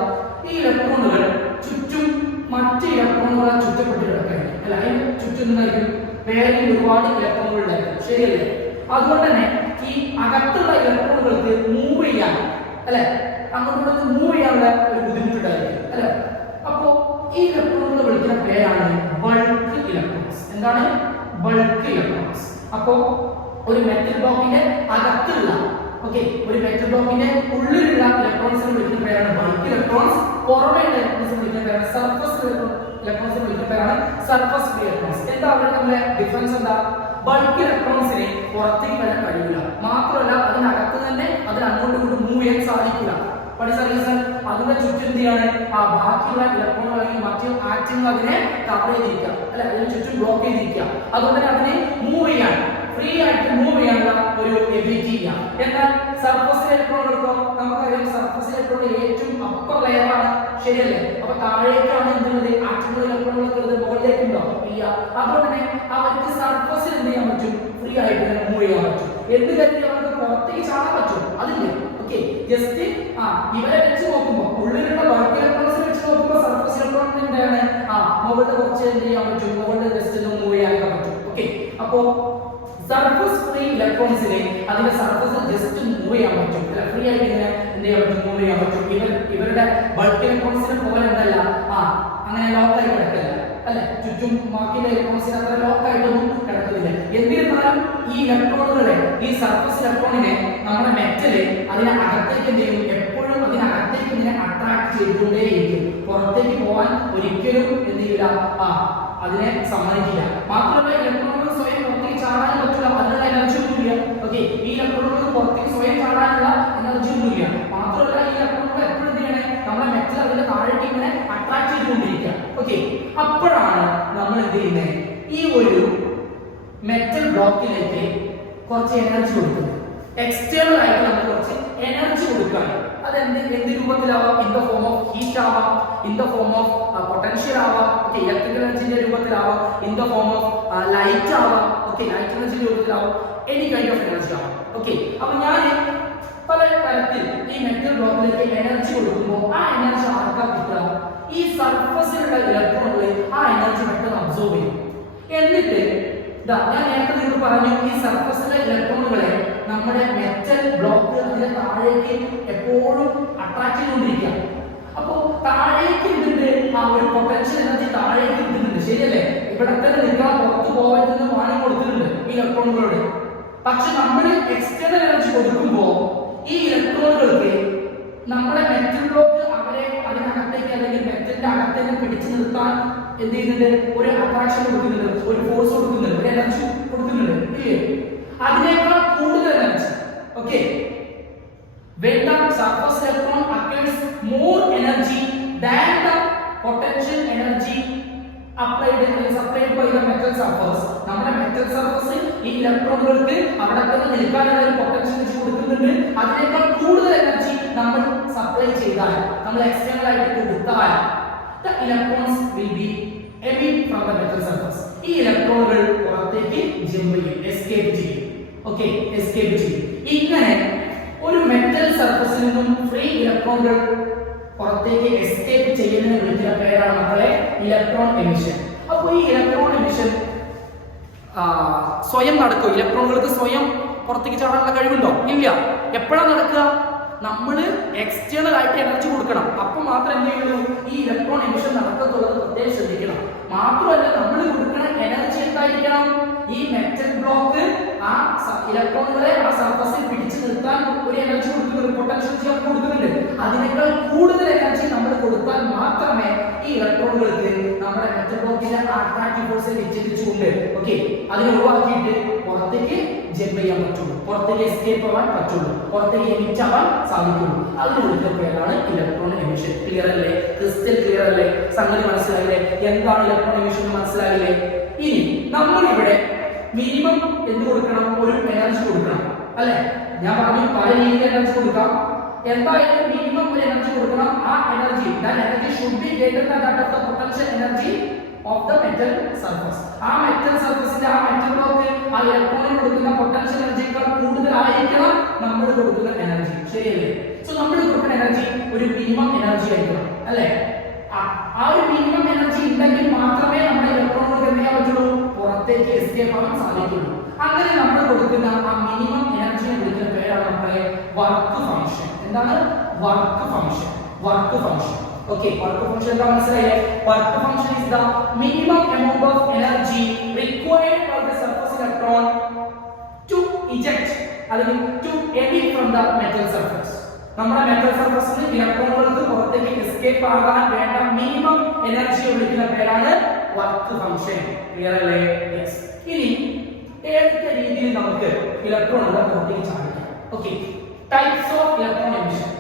ഈ ഇലക്ട്രോണുകൾ ചുറ്റും മറ്റ് ഇലക്ട്രോണുകളാൽ ചുറ്റപ്പെട്ട് കിടക്കായിരിക്കും, അല്ല? അതിന് ചുറ്റും എന്തായിരിക്കും? വേറെ ഒരുപാട് ഇലക്ട്രോണുകൾ ഉണ്ടായിരിക്കും, ശരിയല്ലേ? അതുകൊണ്ട് തന്നെ ഈ അകത്തുള്ള ഇലക്ട്രോണുകൾക്ക് മൂവ് ചെയ്യാൻ, അല്ലെ, അങ്ങോട്ട് മൂവ് ചെയ്യാനുള്ള ഒരു ബുദ്ധിമുട്ടുണ്ടായിരിക്കും, അല്ലെ? അപ്പോ ഈ ഇലക്ട്രോണുകൾ വിളിക്കുന്ന പേരാണ് ബൾക്ക് ഇലക്ട്രോൺസ്. എന്താണ്? Bulk electrons. അപ്പോ ഒരു മെറ്റൽ ബ്ലോക്കിന്റെ അകത്തുള്ള, ഓക്കെ, ഒരു മെറ്റൽ ബ്ലോക്കിന്റെ ഉള്ളിലുള്ള ഇലക്ട്രോൺസിനെ വിളിക്കുന്ന പേരാണ് ബൾക്ക് ഇലക്ട്രോൺസ്. പുറമേ ഇലക്ട്രോൺസ് വിളിക്കുന്ന പേരാണ് സർഫസ് ഇലക്ട്രോൺസിനെ വിളിക്കുന്ന പേരാണ് സർഫസ് ഫ്രീ ഇലക്ട്രോൺസ്. എന്താ അവരുടെ നമ്മുടെ ഡിഫറൻസ്? എന്താ? ബൾക്ക് ഇലക്ട്രോൺസിനെ പുറത്തേക്ക് വരാൻ കഴിയില്ല, മാത്രമല്ല അതിനകത്ത് തന്നെ അതിന് അങ്ങോട്ടും ഇങ്ങോട്ടും മൂവ് ചെയ്യാൻ സാധിക്കില്ല. അതിന്റെ ചുറ്റും എന്ത് ചെയ്യാണ്? ബാക്കിയുള്ള ഇലക്ട്രോണുകൾ അല്ലെങ്കിൽ മറ്റ് ആറ്റങ്ങൾ അതിനെ കവർ ചെയ്തിരിക്കുക, അല്ലെ? അതിന് ചുറ്റും ബ്ലോക്ക് ചെയ്തിരിക്കുക. അതുകൊണ്ട് തന്നെ അതിനെ മൂവ് ചെയ്യാൻ, ഫ്രീ ആയിട്ട് മൂവ് ചെയ്യാനുള്ള ഒരു എബിലിറ്റി ഇല്ല. എന്നാൽ സർഫസ് ഇലക്ട്രോണുകൾക്കോ നമുക്കറിയാം, സർഫസ് ഇലക്ട്രോൺ ഏറ്റവും അപ്പർ ലെയർ ആണ്, ശരിയല്ലേ? അപ്പൊ താഴേക്കാണ് എന്തുള്ളത്? ആറ്റങ്ങൾ ഇലക്ട്രോണുകൾ മുകളിലേക്ക് ഉണ്ടോ? ഇല്ല. അതുകൊണ്ട് തന്നെ അവർക്ക് സർഫസിൽ എന്ത് ചെയ്യാൻ പറ്റും? ഫ്രീ ആയിട്ട് മൂവ് ചെയ്യാൻ പറ്റും. എന്ത് കരുതി അവർക്ക് പുറത്തേക്ക് ചാടാൻ പറ്റും? അതില്ല. ജസ്റ്റ് ഇവരെ വെച്ച് നോക്കുമ്പോൾ, ഉള്ളിലുള്ള ബൾക്ക് ഇലക്ട്രോൺസിനെ വെച്ച് നോക്കുമ്പോൾ സർഫസ് ഇലക്ട്രോണിന് എന്താണ്? മുകളിൽ കുറച്ച് എന്ത് ചെയ്യാൻ പറ്റും? മുകളിൽ ജസ്റ്റ് ഒന്ന് മൂവ് ചെയ്യാൻ പറ്റും. ഓക്കെ, അപ്പോ സർഫസ് ഫ്രീ ഇലക്ട്രോൺസിനെ അതിന്റെ സർഫസ് ജസ്റ്റ് മൂവ് ചെയ്യാൻ പറ്റും, അല്ല? ഫ്രീ ആയിട്ട് ഇങ്ങനെ എന്ത് ചെയ്യാൻ പറ്റും? മൂവ് ചെയ്യാൻ പറ്റും. ഇവരുടെ ബൾക്ക് ഇലക്ട്രോൺസിനെ പോലെ എന്തല്ല അങ്ങനെ ലോക്കായി കിടക്കില്ല, അല്ലെ? ചുറ്റും ബാക്കിയുള്ള ഇലക്ട്രോൺസിന് അത്ര ലോക്കായിട്ടൊന്നും കിടക്കുന്നില്ല. എന്നിരുന്നാലും ഈ ഇലക്ട്രോണുകളെ, ഈ സർഫസ് ഇലക്ട്രോണിനെ നമ്മുടെ മെറ്റല് അതിനെ അകത്തേക്ക് എന്ത് ചെയ്യും? എപ്പോഴും അതിനകത്തേക്ക് ഇതിനെ അട്രാക്ട് ചെയ്തുകൊണ്ടേയിരിക്കും. പുറത്തേക്ക് പോകാൻ ഒരിക്കലും എന്ത് ചെയ്യില്ല? അതിനെ സമ്മതിക്കില്ല. മാത്രമല്ല ഇലക്ട്രോണുകൾ സ്വയം പുറത്തേക്ക് ചാടാൻ പറ്റില്ല, അതിനുള്ള എനർജി ഒന്നുമില്ല. ഓക്കെ, ഈ ഇലക്ട്രോണുകൾ പുറത്തേക്ക് സ്വയം ചാടാനുള്ള എനർജി ഒന്നുമില്ല. മാത്രമല്ല ഈ ഇലക്ട്രോണുകൾ എപ്പോഴും എന്ത് ചെയ്യണേ? നമ്മുടെ മെറ്റൽ അതിന്റെ താഴേക്ക് ഇങ്ങനെ അട്രാക്ട് ചെയ്തുകൊണ്ടിരിക്കുക. ഓക്കെ, അപ്പോഴാണ് നമ്മൾ എന്ത് ചെയ്യുന്നത്? ഈ ഒരു മെറ്റൽ ബ്ലോക്കിലേക്ക് കുറച്ച് എനർജി കൊടുക്കുന്നത്. എക്സ്റ്റേണൽ ആയിട്ട് നമ്മൾ കുറച്ച് എനർജി കൊടുക്കുകയാണ്. അത് എന്ത് രൂപത്തിലാവാം? In the form of heat ആവാം, in the form of potential ആവാം, ഓക്കെ, ഇലക്ട്രിക്കൽ എനർജിന്റെ രൂപത്തിലാവാം, in the form of light ആവാം, ഓക്കെ, ലൈറ്റ് എനർജിന്റെ രൂപത്തിലാവാം, എനി കൈൻഡ് ഓഫ് എനർജി ആവാം. ഓക്കെ, അപ്പൊ ഞാൻ പല തരത്തിൽ ഈ മെറ്റൽ ബ്ലോക്കിലേക്ക് എനർജി കൊടുക്കുമ്പോൾ ആ എനർജി ആർക്കാ കിട്ടുക? ഈ സർഫസിലുള്ള ഇലക്ട്രോണുകൾ ആ എനർജി പെട്ടെന്ന് അബ്സോർബ് ചെയ്യും. എന്നിട്ട് ഞാൻ നേരത്തെ നിങ്ങൾ പറഞ്ഞു, ഈ സർഫസിലെ ഇലക്ട്രോണുകളെ നമ്മുടെ മെറ്റൽ ബ്ലോക്ക് അതിന്റെ താഴേക്ക് എപ്പോഴും അട്രാക്ട് ചെയ്തുകൊണ്ടിരിക്കുക. അപ്പോ താഴേക്ക് ഇടുന്നുണ്ട്, ഒരു പൊട്ടൻഷ്യൽ എനർജി താഴേക്ക് ഇടുന്നുണ്ട്, ശരിയല്ലേ? ഇവിടെ തന്നെ നിൽക്കാൻ, പുറത്തു പോകരുതെന്ന് വാണിംഗ് കൊടുത്തിട്ടുണ്ട് ഈ ഇലക്ട്രോണുകളോട്. പക്ഷെ നമ്മൾ എക്സ്റ്റേണൽ എനർജി കൊടുക്കുമ്പോൾ ഈ ഇലക്ട്രോണുകൾക്ക് നമ്മുടെ മെറ്റൽ ബ്ലോക്ക് അവരെ അതിനകത്തേക്ക് അല്ലെങ്കിൽ മെറ്റലിന്റെ അകത്തേക്ക് പിടിച്ചു നിർത്താൻ എന്ത് ചെയ്യുന്നുണ്ട്? ഒരു അട്രാക്ഷൻ കൊടുക്കുന്നുണ്ട്, ഒരു ഫോഴ്സ് കൊടുക്കുന്നുണ്ട്, ഒരു എനർജി കൊടുക്കുന്നുണ്ട്, ഇല്ലേ? അതിനേക്കാൾ കൂടുതൽ energy. Okay, when the surface electron acquires more energy than the potential energy applied by the metal surface, നമ്മുടെ മെറ്റൽ സർഫസ് ഈ ഇലക്ട്രോണുകൾക്ക് അവിടെ തന്നെ നിൽക്കാനുള്ള ഒരു പൊട്ടൻഷ്യൽ എനർജി കൊടുക്കുന്നുണ്ട്. അതിനേക്കാൾ കൂടുതൽ എനർജി നമ്മൾ സപ്ലൈ ചെയ്താൽ, നമ്മൾ എക്സ്റ്റേണൽ ആയിട്ട് കൊടുത്താൽ, the electrons will be emit from the metal surface. ഈ ഇലക്ട്രോണുകൾ പുറത്തേക്ക് ജമ്പ് ചെയ്യും, എസ്കേപ്പ് ചെയ്യും. ഓക്കെ, എസ്കേപ്പ് ചെയ്യും. ഇങ്ങനെ ഒരു മെറ്റൽ സർഫസിൽ നിന്നും ഫ്രീ ഇലക്ട്രോണുകൾ പുറത്തേക്ക് എസ്കേപ്പ് ചെയ്യുന്നതിന് വിളിക്കുന്ന പേരാണ് മക്കളെ ഇലക്ട്രോൺ എമിഷൻ. അപ്പോൾ ഈ ഇലക്ട്രോൺ എമിഷൻ സ്വയം നടക്കും. ഇലക്ട്രോണുകൾക്ക് സ്വയം പുറത്തേക്ക് ചാടാനുള്ള കഴിവുണ്ടോ? ഇല്ല. എപ്പോഴാണ് നടക്കുക? നമ്മൾ എക്സ്റ്റേണൽ ആയിട്ട് എനർജി കൊടുക്കണം. അപ്പോൾ മാത്രം എന്ത് ചെയ്യുള്ളൂ? ഈ ഇലക്ട്രോൺ എമിഷൻ നടക്കത്തുള്ളത് പ്രത്യേകം ശ്രദ്ധിക്കണം. മാത്രമല്ല നമ്മൾ കൊടുക്കുന്ന എനർജി എന്തായിരിക്കണം? ഈ മെറ്റൽ ബ്ലോക്ക് ആ ഇലക്ട്രോണുകളെ ആ സർഫസിൽ പിടിച്ചു നിർത്താൻ ഒരു എനർജി കൊടുക്കുന്നുണ്ട്, പൊട്ടൻഷ്യൽ എനർജി കൊടുക്കുന്നുണ്ട്. അതിനേക്കാൾ കൂടുതൽ എനർജി നമ്മൾ കൊടുത്താൽ മാത്രമേ ഈ ഇലക്ട്രോണുകൾക്ക് നമ്മുടെ മെറ്റൽ ബ്ലോക്കിന്റെ അട്രാക്റ്റീവ് ഫോഴ്സ് വ്യതിചലിച്ചുകൊണ്ട് അതിനെ ഒഴിവാക്കിയിട്ട് പുറത്തേക്ക് ജമ്പ് ചെയ്യാൻ പറ്റുള്ളൂ, പുറത്തേക്ക് എസ്കേപ്പ് ആവാൻ പറ്റുള്ളൂ, പുറത്തേക്ക് എമിറ്റ് ആവാൻ സാധിക്കുള്ളൂ. അതിന് വിളിക്കുന്ന പേരാണ് ഇലക്ട്രോൺ എമിഷൻ. ക്ലിയർ അല്ലേ? ക്രിസ്റ്റൽ ക്ലിയർ അല്ലേ? സംഗതി മനസ്സിലായില്ലേ? എന്താണ് ഇലക്ട്രോൺ എമിഷൻ മനസ്സിലായില്ലേ? ഇനി നമ്മൾ ഇവിടെ മിനിമം എന്ത് കൊടുക്കണം? ഒരു എനർജി കൊടുക്കണം അല്ലെ? ഞാൻ പറഞ്ഞു പല രീതിയിൽ എനർജി കൊടുക്കാം. എന്തായാലും മിനിമം ഒരു എനർജി കൊടുക്കണം. ആ energy should be greater than that of the potential energy of the metal surface. ആ മെറ്റൽ സർഫസിന്റെ ആ മെറ്റൽ ബ്ലോക്ക് ആ ഇലക്ട്രോണിന് കൊടുക്കുന്ന പൊട്ടൻഷ്യൽ എനർജിയേക്കാൾ കൂടുതലായിരിക്കണം നമ്മൾ കൊടുക്കുന്ന എനർജി. ശരിയല്ലേ? സോ നമ്മൾ കൊടുക്കുന്ന എനർജി ഒരു മിനിമം എനർജി ആയിരിക്കണം അല്ലെ? ആ ഒരു മിനിമം എനർജി ഉണ്ടെങ്കിൽ മാത്രമേ നമ്മുടെ ഇലക്ട്രോണുകൾക്ക് എന്ത് ചെയ്യാൻ പറ്റുള്ളൂ? പുറത്തേക്ക് എസ്കേപ്പ് ആവാൻ സാധിക്കുള്ളൂ. അങ്ങനെ നമ്മൾ കൊടുക്കുന്ന ആ മിനിമം എനർജിയെ വിളിക്കുന്ന പേരാണ് നമ്മുടെ വർക്ക് ഫംഗ്ഷൻ. എന്താണ് work function? Work function. Okay, work function का मतलब है work function is the minimum amount of energy required by the surface electron to eject അല്ലെങ്കിൽ to emit from the metal surface. നമ്മുടെ metal സർഫസിൽ ഇലക്ട്രോണുകൾക്ക് പുറത്തേക്ക് escape ആകാൻ വേണ്ട മിനിമം എനർജി വിളിക്കുന്ന പേരാണ് വർക്ക് ഫംഗ്ഷൻ. ക്ലിയർ അല്ലേ? യെസ്. ഇനി ഏതൊക്കെ രീതിയിൽ നമുക്ക് ഇലക്ട്രോണുകൾ പുറത്തേക്ക് ചാടിക്കാം? Okay, types of electron emission.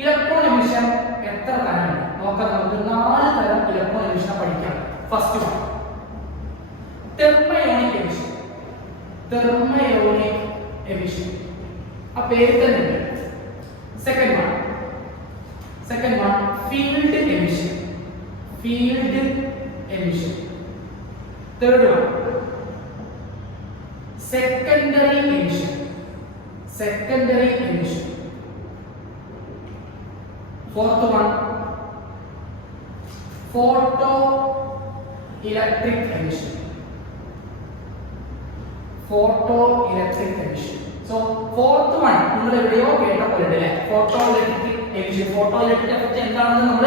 Electron emission എത്ര തരമുണ്ട് നോക്കാം. നമുക്ക് 4 തരം ഇലക്ട്രോൺ എമിഷൻ പഠിക്കാം. First one thermionic emission. Thermionic emission ആ പേര് തന്നെ. Second one field emission. Field emission. Third one secondary emission. Secondary emission. Fourth one, photo electric emission. Photo electric emission. So fourth one നിങ്ങൾ എവിടെയോ കേട്ട പോലെ അല്ലേ? Photo electric emission. Photo electric effect എന്താണെന്ന് നമ്മൾ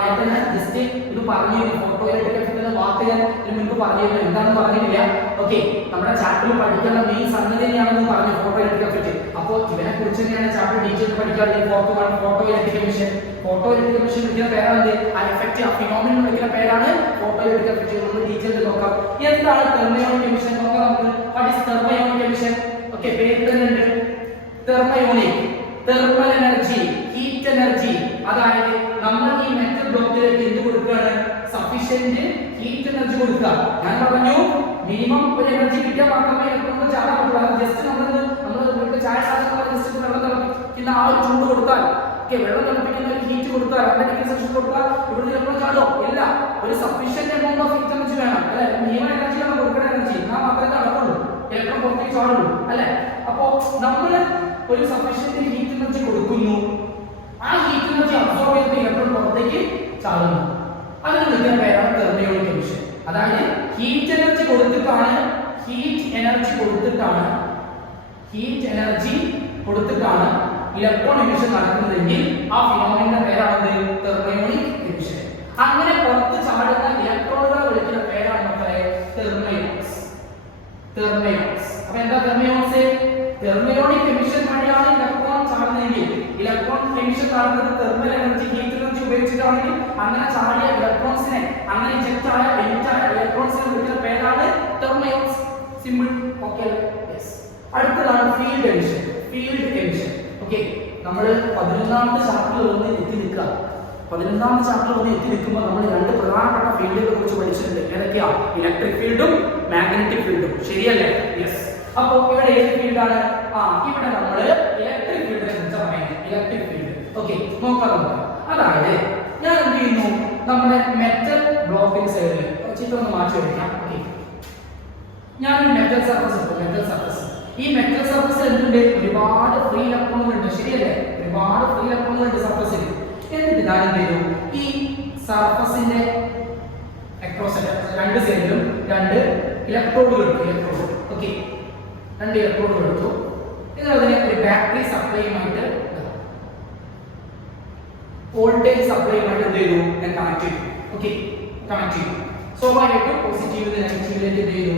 നേരത്തെ ഞാൻ ജസ്റ്റ് ഇത് പറഞ്ഞിരുന്നു. ഫോട്ടോ ഇലക്ട്രിക് എഫക്റ്റ് എന്ന വാക്ക് ഞാൻ മുൻപ് പറഞ്ഞിരുന്നു. എന്താണെന്ന് പറഞ്ഞിട്ടില്ല. ഓക്കെ, നമ്മുടെ ചാപ്റ്ററിൽ പഠിക്കുന്ന മെയിൻ സംഗതി തന്നെയാണെന്ന് പറഞ്ഞു ഫോട്ടോ ഇലക്ട്രിക് എഫക്റ്റ്. അപ്പോൾ ഇതിനെ കുറിച്ച് തന്നെയാണ് ചാപ്റ്റർ ഡീറ്റെയിൽ പഠിക്കാറുള്ളത്. Fourth one photo electric emission. Photo electric emission വിളിക്കുന്ന പേരാണ് ആ എഫക്റ്റ്, ആ ഫിനോമിനൻ വിളിക്കുന്ന പേരാണ് ഫോട്ടോ ഇലക്ട്രിക് എഫക്റ്റ്. നമ്മൾ ഡീറ്റെയിൽ നോക്കാം. എന്താണ് തെർമയോണിക് എമിഷൻ നോക്കാം നമുക്ക്. What is thermionic emission? Okay, പേര് തന്നെ ഉണ്ട് thermionic. Thermal energy, heat energy. അതായത് നമ്മൾ ഈ മെറ്റൽ ബ്ലോക്കിലേക്ക് എന്ത് കൊടുക്കുകയാണ്? സഫീഷ്യന്റ് ഹീറ്റ് എനർജി കൊടുക്കുക. ഞാൻ പറഞ്ഞു മിനിമം ഒരു എനർജി കിട്ടിയാൽ മാത്രമേ ഇലക്ട്രോണുകൾ ചാടാൻ പറ്റുള്ളൂ. ജസ്റ്റ് നമ്മൾ വീട്ടിൽ ചായ സാധനങ്ങൾ ജസ്റ്റ് വെള്ളം തിളപ്പിക്കുന്ന ആ ഒരു ചൂട് കൊടുത്താൽ, വെള്ളം തിളപ്പിക്കുന്ന ഒരു ഹീറ്റ് കൊടുത്താൽ, അങ്ങനെ സെക്ഷൻ കൊടുത്താൽ ഇവിടെ ഇലക്ട്രോൺ ചാടോ? ഇല്ല. ഒരു sufficient amount of heat energy വേണം അല്ലെ? മിനിമം എനർജിയാണ് കൊടുക്കുന്ന എനർജി. എന്നാൽ മാത്രമേ നടക്കുള്ളൂ, ഇലക്ട്രോൺ പുറത്തേക്ക് ചാടുള്ളൂ അല്ലെ? അപ്പോ നമ്മൾ ഒരു സഫീഷ്യന്റ് ഹീറ്റ് എനർജി കൊടുക്കുന്നു. ആ ഹീറ്റ് എനർജി അബ്സോർബ് ചെയ്ത് ഇലക്ട്രോൺ പുറത്തേക്ക് ചാടുന്നു. അതിന് വിളിക്കുന്ന പേരാണ് തെർമയോണിക് എമിഷൻ. അതായത് ഹീറ്റ് എനർജി കൊടുത്തിട്ടാണ് ഇലക്ട്രോൺ എമിഷൻ നടക്കുന്നതെങ്കിൽ ആ ഫിനോമിനന്റെ പേരാണ് തെർമയോണിക് എമിഷൻ. അങ്ങനെ പുറത്ത് ചാടുന്ന ഇലക്ട്രോണുകളെ വിളിക്കുന്ന പേരാണ് മക്കളെ തെർമയോൺസ്. അപ്പൊ എന്താ തെർമയോൺസ്? തെർമയോണിക് എമിഷൻ വഴിയാണ് ഇലക്ട്രോൺ ചാടുന്നതെങ്കിൽ, ഇലക്ട്രോൺ എമിഷൻ നടന്നത് തെർമൽ എനർജി ഹീറ്റ് എനർജി ഉപയോഗിച്ചിട്ടാണെങ്കിൽ അങ്ങനെ ചാടിയ ഇലക്ട്രോൺസിനെ, അങ്ങനെ ഇജക്ട് ആയ ഇലക്ട്രോൺസിനെ വിളിക്കുന്ന പേരാണ് തെർമയോൺസ്. സിമ്പിൾ. Okay, yes. അടുത്തതാണ് ഫീൽഡ് എമിഷൻ. ഓക്കേ, നമ്മൾ 11ാമത്തെ ചാപ്റ്ററിൽ ഒന്ന് എത്തി നിൽക്കുക. 11ാമത്തെ ചാപ്റ്ററിൽ ഒന്ന് എത്തി നിൽക്കുമ്പോൾ നമ്മൾ 2 പ്രധാനപ്പെട്ട ഫീൽഡുകളെ കുറിച്ച് പഠിച്ചിട്ടുണ്ട്. ഏതൊക്കെയാ? ഇലക്ട്രിക് ഫീൽഡും മാഗ്നറ്റിക് ഫീൽഡും. ശരിയല്ലേ? യെസ്. അപ്പോൾ ഇവിടെ ഏത് ഫീൽഡാണ്? ഇവിടെ നമ്മൾ ഇലക്ട്രിക് ഫീൽഡിനെ കുറിച്ചാണ് പറയുന്നത്. Electric field. ഓക്കേ, നോക്കാം. അതായത് ഞാൻ എന്ത് ചെയ്യുന്നു? നമ്മുടെ മെറ്റൽ ബ്ലോക്കിന്റെ സൈഡിൽ ചിത്രം ഒന്ന് മാറ്റി വയ്ക്കാം. ഓക്കേ, ഞാൻ മെറ്റൽ സർഫസ് ഈ മെറ്റൽ സർഫസ് എന്തുണ്ട്? ഒരുപാട് ഫ്രീ ഇലക്ട്രോണുകൾ ഉണ്ട്. ശരിയല്ലേ? ഒരുപാട് ഫ്രീ ഇലക്ട്രോണുകൾ ഉണ്ട് സർഫസിൽ. എന്നിട്ട് ഞാൻ എന്ത് ചെയ്തു? ഈ സർഫസിന്റെ അക്രോസ് 2 സൈഡിലും 2 ഇലക്ട്രോഡുകൾ ഉണ്ട്. ഓക്കെ, 2 ഇലക്ട്രോണുകൾ എടുത്തു. നിങ്ങൾ അതിനെ ഒരു ബാറ്ററി സപ്ലൈയുമായിട്ട് വോൾട്ടേജ് സപ്ലൈയുമായിട്ട് എന്ത് ചെയ്തു? ഞാൻ കണക്ട് ചെയ്തു. ഓക്കെ, കണക്ട് ചെയ്തു. സ്വാഭാവികമായിട്ടും പോസിറ്റീവ് നെഗറ്റീവിലേക്ക് എന്ത് ചെയ്തു?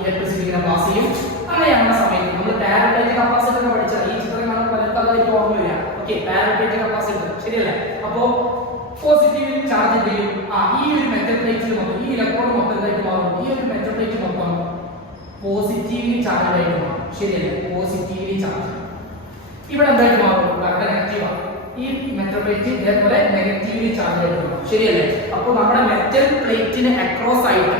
ഇലക്ട്രിസിറ്റി ഇങ്ങനെ പാസ് ചെയ്യും. അങ്ങനെയാണ് സമയത്ത് നമ്മൾ പാരലൽ കപ്പാസിറ്റർ പഠിച്ച ഈ ചിത്രം കാണുമ്പോൾ പലർക്കും ഓർമ്മ വരിക. ഓക്കെ, പാരലൽ കപ്പാസിറ്റർ ശരിയല്ലേ? അപ്പോ പോസിറ്റീവ് ചാർജ് എന്ത് ചെയ്യും? ഈ ഒരു മെറ്റൽ പ്ലേറ്റിൽ മൊത്തം ഈ ഇലക്ട്രോൺ മൊത്തം എന്തായിട്ട് മാറും? ഈ ഒരു മെറ്റൽ പ്ലേറ്റ് മൊത്തം പോസിറ്റീവ്ലി ചാർജ് ആയിട്ട് മാറും. ശരിയല്ലേ? പോസിറ്റീവ്ലി ചാർജ് ഇവിടെ എന്തായിട്ട് മാറും? അവിടെ നെഗറ്റീവ് ആണ്. ഈ മെറ്റൽ പ്ലേറ്റ് ഇതേപോലെ നെഗറ്റീവ്ലി ചാർജ് ആയിട്ട് മാറും. ശരിയല്ലേ? അപ്പോൾ നമ്മുടെ മെറ്റൽ പ്ലേറ്റിന് അക്രോസ് ആയിട്ട്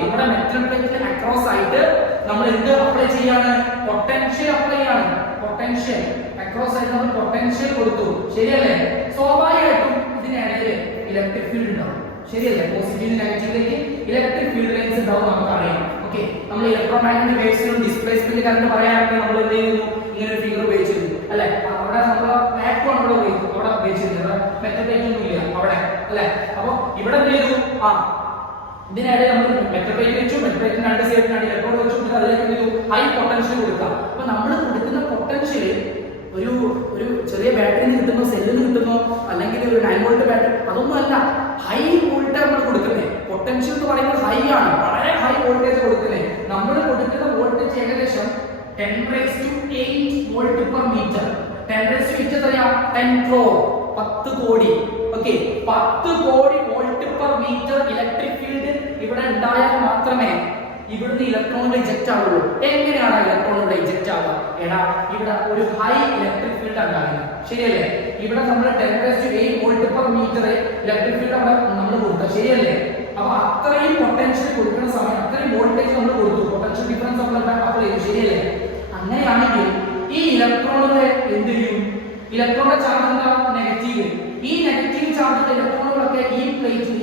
നമ്മുടെ മെറ്റൽ പ്ലേറ്റിന് അക്രോസ് ആയിട്ട് നമ്മൾ എന്ത് അപ്ലൈ ചെയ്യാണ്? പൊട്ടൻഷ്യൽ അപ്ലൈ ചെയ്യാണ്. പൊട്ടൻഷ്യൽ അക്രോസ് ആയിട്ട് നമ്മൾ പൊട്ടൻഷ്യൽ കൊടുത്തു. ശരിയല്ലേ? സ്വാഭാവികമായിട്ടും ഇതിനിടയിൽ ഇലക്ട്രിക് ഫീൽഡ് ഉണ്ടാവും. ശരിയല്ലേ? പോസിറ്റീവ് നെഗറ്റീവിലേക്ക് ഇലക്ട്രിക് ഫീൽഡ് ലൈൻസ് ഉണ്ടാവും, നമുക്കറിയാം. ഓക്കെ, നമ്മൾ ഇലക്ട്രോമാഗ്നറ്റിക് വേവ്സിലും ഡിസ്പ്ലേസ്മെന്റ് കറന്റ് പറയാനൊക്കെ നമ്മൾ എന്ത് ചെയ്യുന്നു? ഇങ്ങനെ ഒരു ഫിഗർ ഉപയോഗിച്ചിരുന്നു അല്ലെ? അവിടെ നമ്മൾ വാക്വം അവിടെ ഉപയോഗിച്ചിരുന്നത് മെറ്റൽ പ്ലേറ്റ് ഒന്നും ഇല്ല അവിടെ അല്ലെ? അപ്പൊ ഇവിടെ എന്ത് ചെയ്തു? ഇതിനിടെ നമ്മൾ മെറ്റൽ പ്ലേറ്റ് വെച്ചു. മെറ്റൽ പ്ലേറ്റിന് 2 സൈഡിലാണ് ഇലക്ട്രോൺ വെച്ചു. അതിലേക്ക് എന്ത് ചെയ്തു? ഹൈ പൊട്ടൻഷ്യൽ കൊടുക്കാം. അപ്പൊ നമ്മൾ കൊടുക്കുന്ന പൊട്ടൻഷ്യൽ ഒരു ചെറിയ ബാറ്ററിയിൽ കിട്ടുന്നോ, സെല്ലിൽ കിട്ടുന്നോ, അല്ലെങ്കിൽ ഒരു 9 വോൾട്ട് ബാറ്ററി, അതൊന്നും അല്ല. ഹൈ വോൾട്ടേജ് നമ്മൾ കൊടുക്കുന്നത്. പൊട്ടൻഷ്യൽ എന്ന് പറയുന്നത് ഹൈ ആണ്, വളരെ ഹൈ വോൾട്ടേജ് കൊടുക്കുന്നത്. നമ്മൾ കൊടുക്കുന്ന വോൾട്ടേജ് ഏകദേശം 10⁸ വോൾട്ട് പെർ മീറ്റർ. 10⁸ എത്രയാ? 10 crore, 10 കോടി. Okay, 10 crore volt per metre electric field ഇവിടെ ഉണ്ടായാൽ മാത്രമേ ഇവിടുന്ന് ഇലക്ട്രോണുകൾ ഇജക്റ്റ് ആവുള്ളൂ. എങ്ങനെയാണ് ഇലക്ട്രോണുകൾ ഇജക്റ്റ് ആവുക? എടാ, ഇവിടെ ഒരു ഹൈ ഇലക്ട്രിക് ഫീൽഡ് ഉണ്ടാകുന്നത്. ശരിയല്ലേ? ഇവിടെ നമ്മൾ 10⁸ volt per metre electric field അവിടെ നമ്മൾ കൊടുക്കുക. ശരിയല്ലേ? അപ്പൊ അത്രയും പൊട്ടൻഷ്യൽ കൊടുക്കുന്ന സമയം അത്രയും വോൾട്ടേജ് നമ്മൾ കൊടുത്തു. പൊട്ടൻഷ്യൽ ഡിഫറൻസ് നമ്മൾ അപ്ലൈ ചെയ്തു. ശരിയല്ലേ? അങ്ങനെയാണെങ്കിൽ ഈ ഇലക്ട്രോണുകളെ എന്ത് ചെയ്യും? ഇലക്ട്രോണിന്റെ ചാർജ് എന്താ? നെഗറ്റീവ്. ഈ നെഗറ്റീവ് ചാർജ് ഇലക്ട്രോണുകളൊക്കെ ഈ പ്ലേറ്റിൽ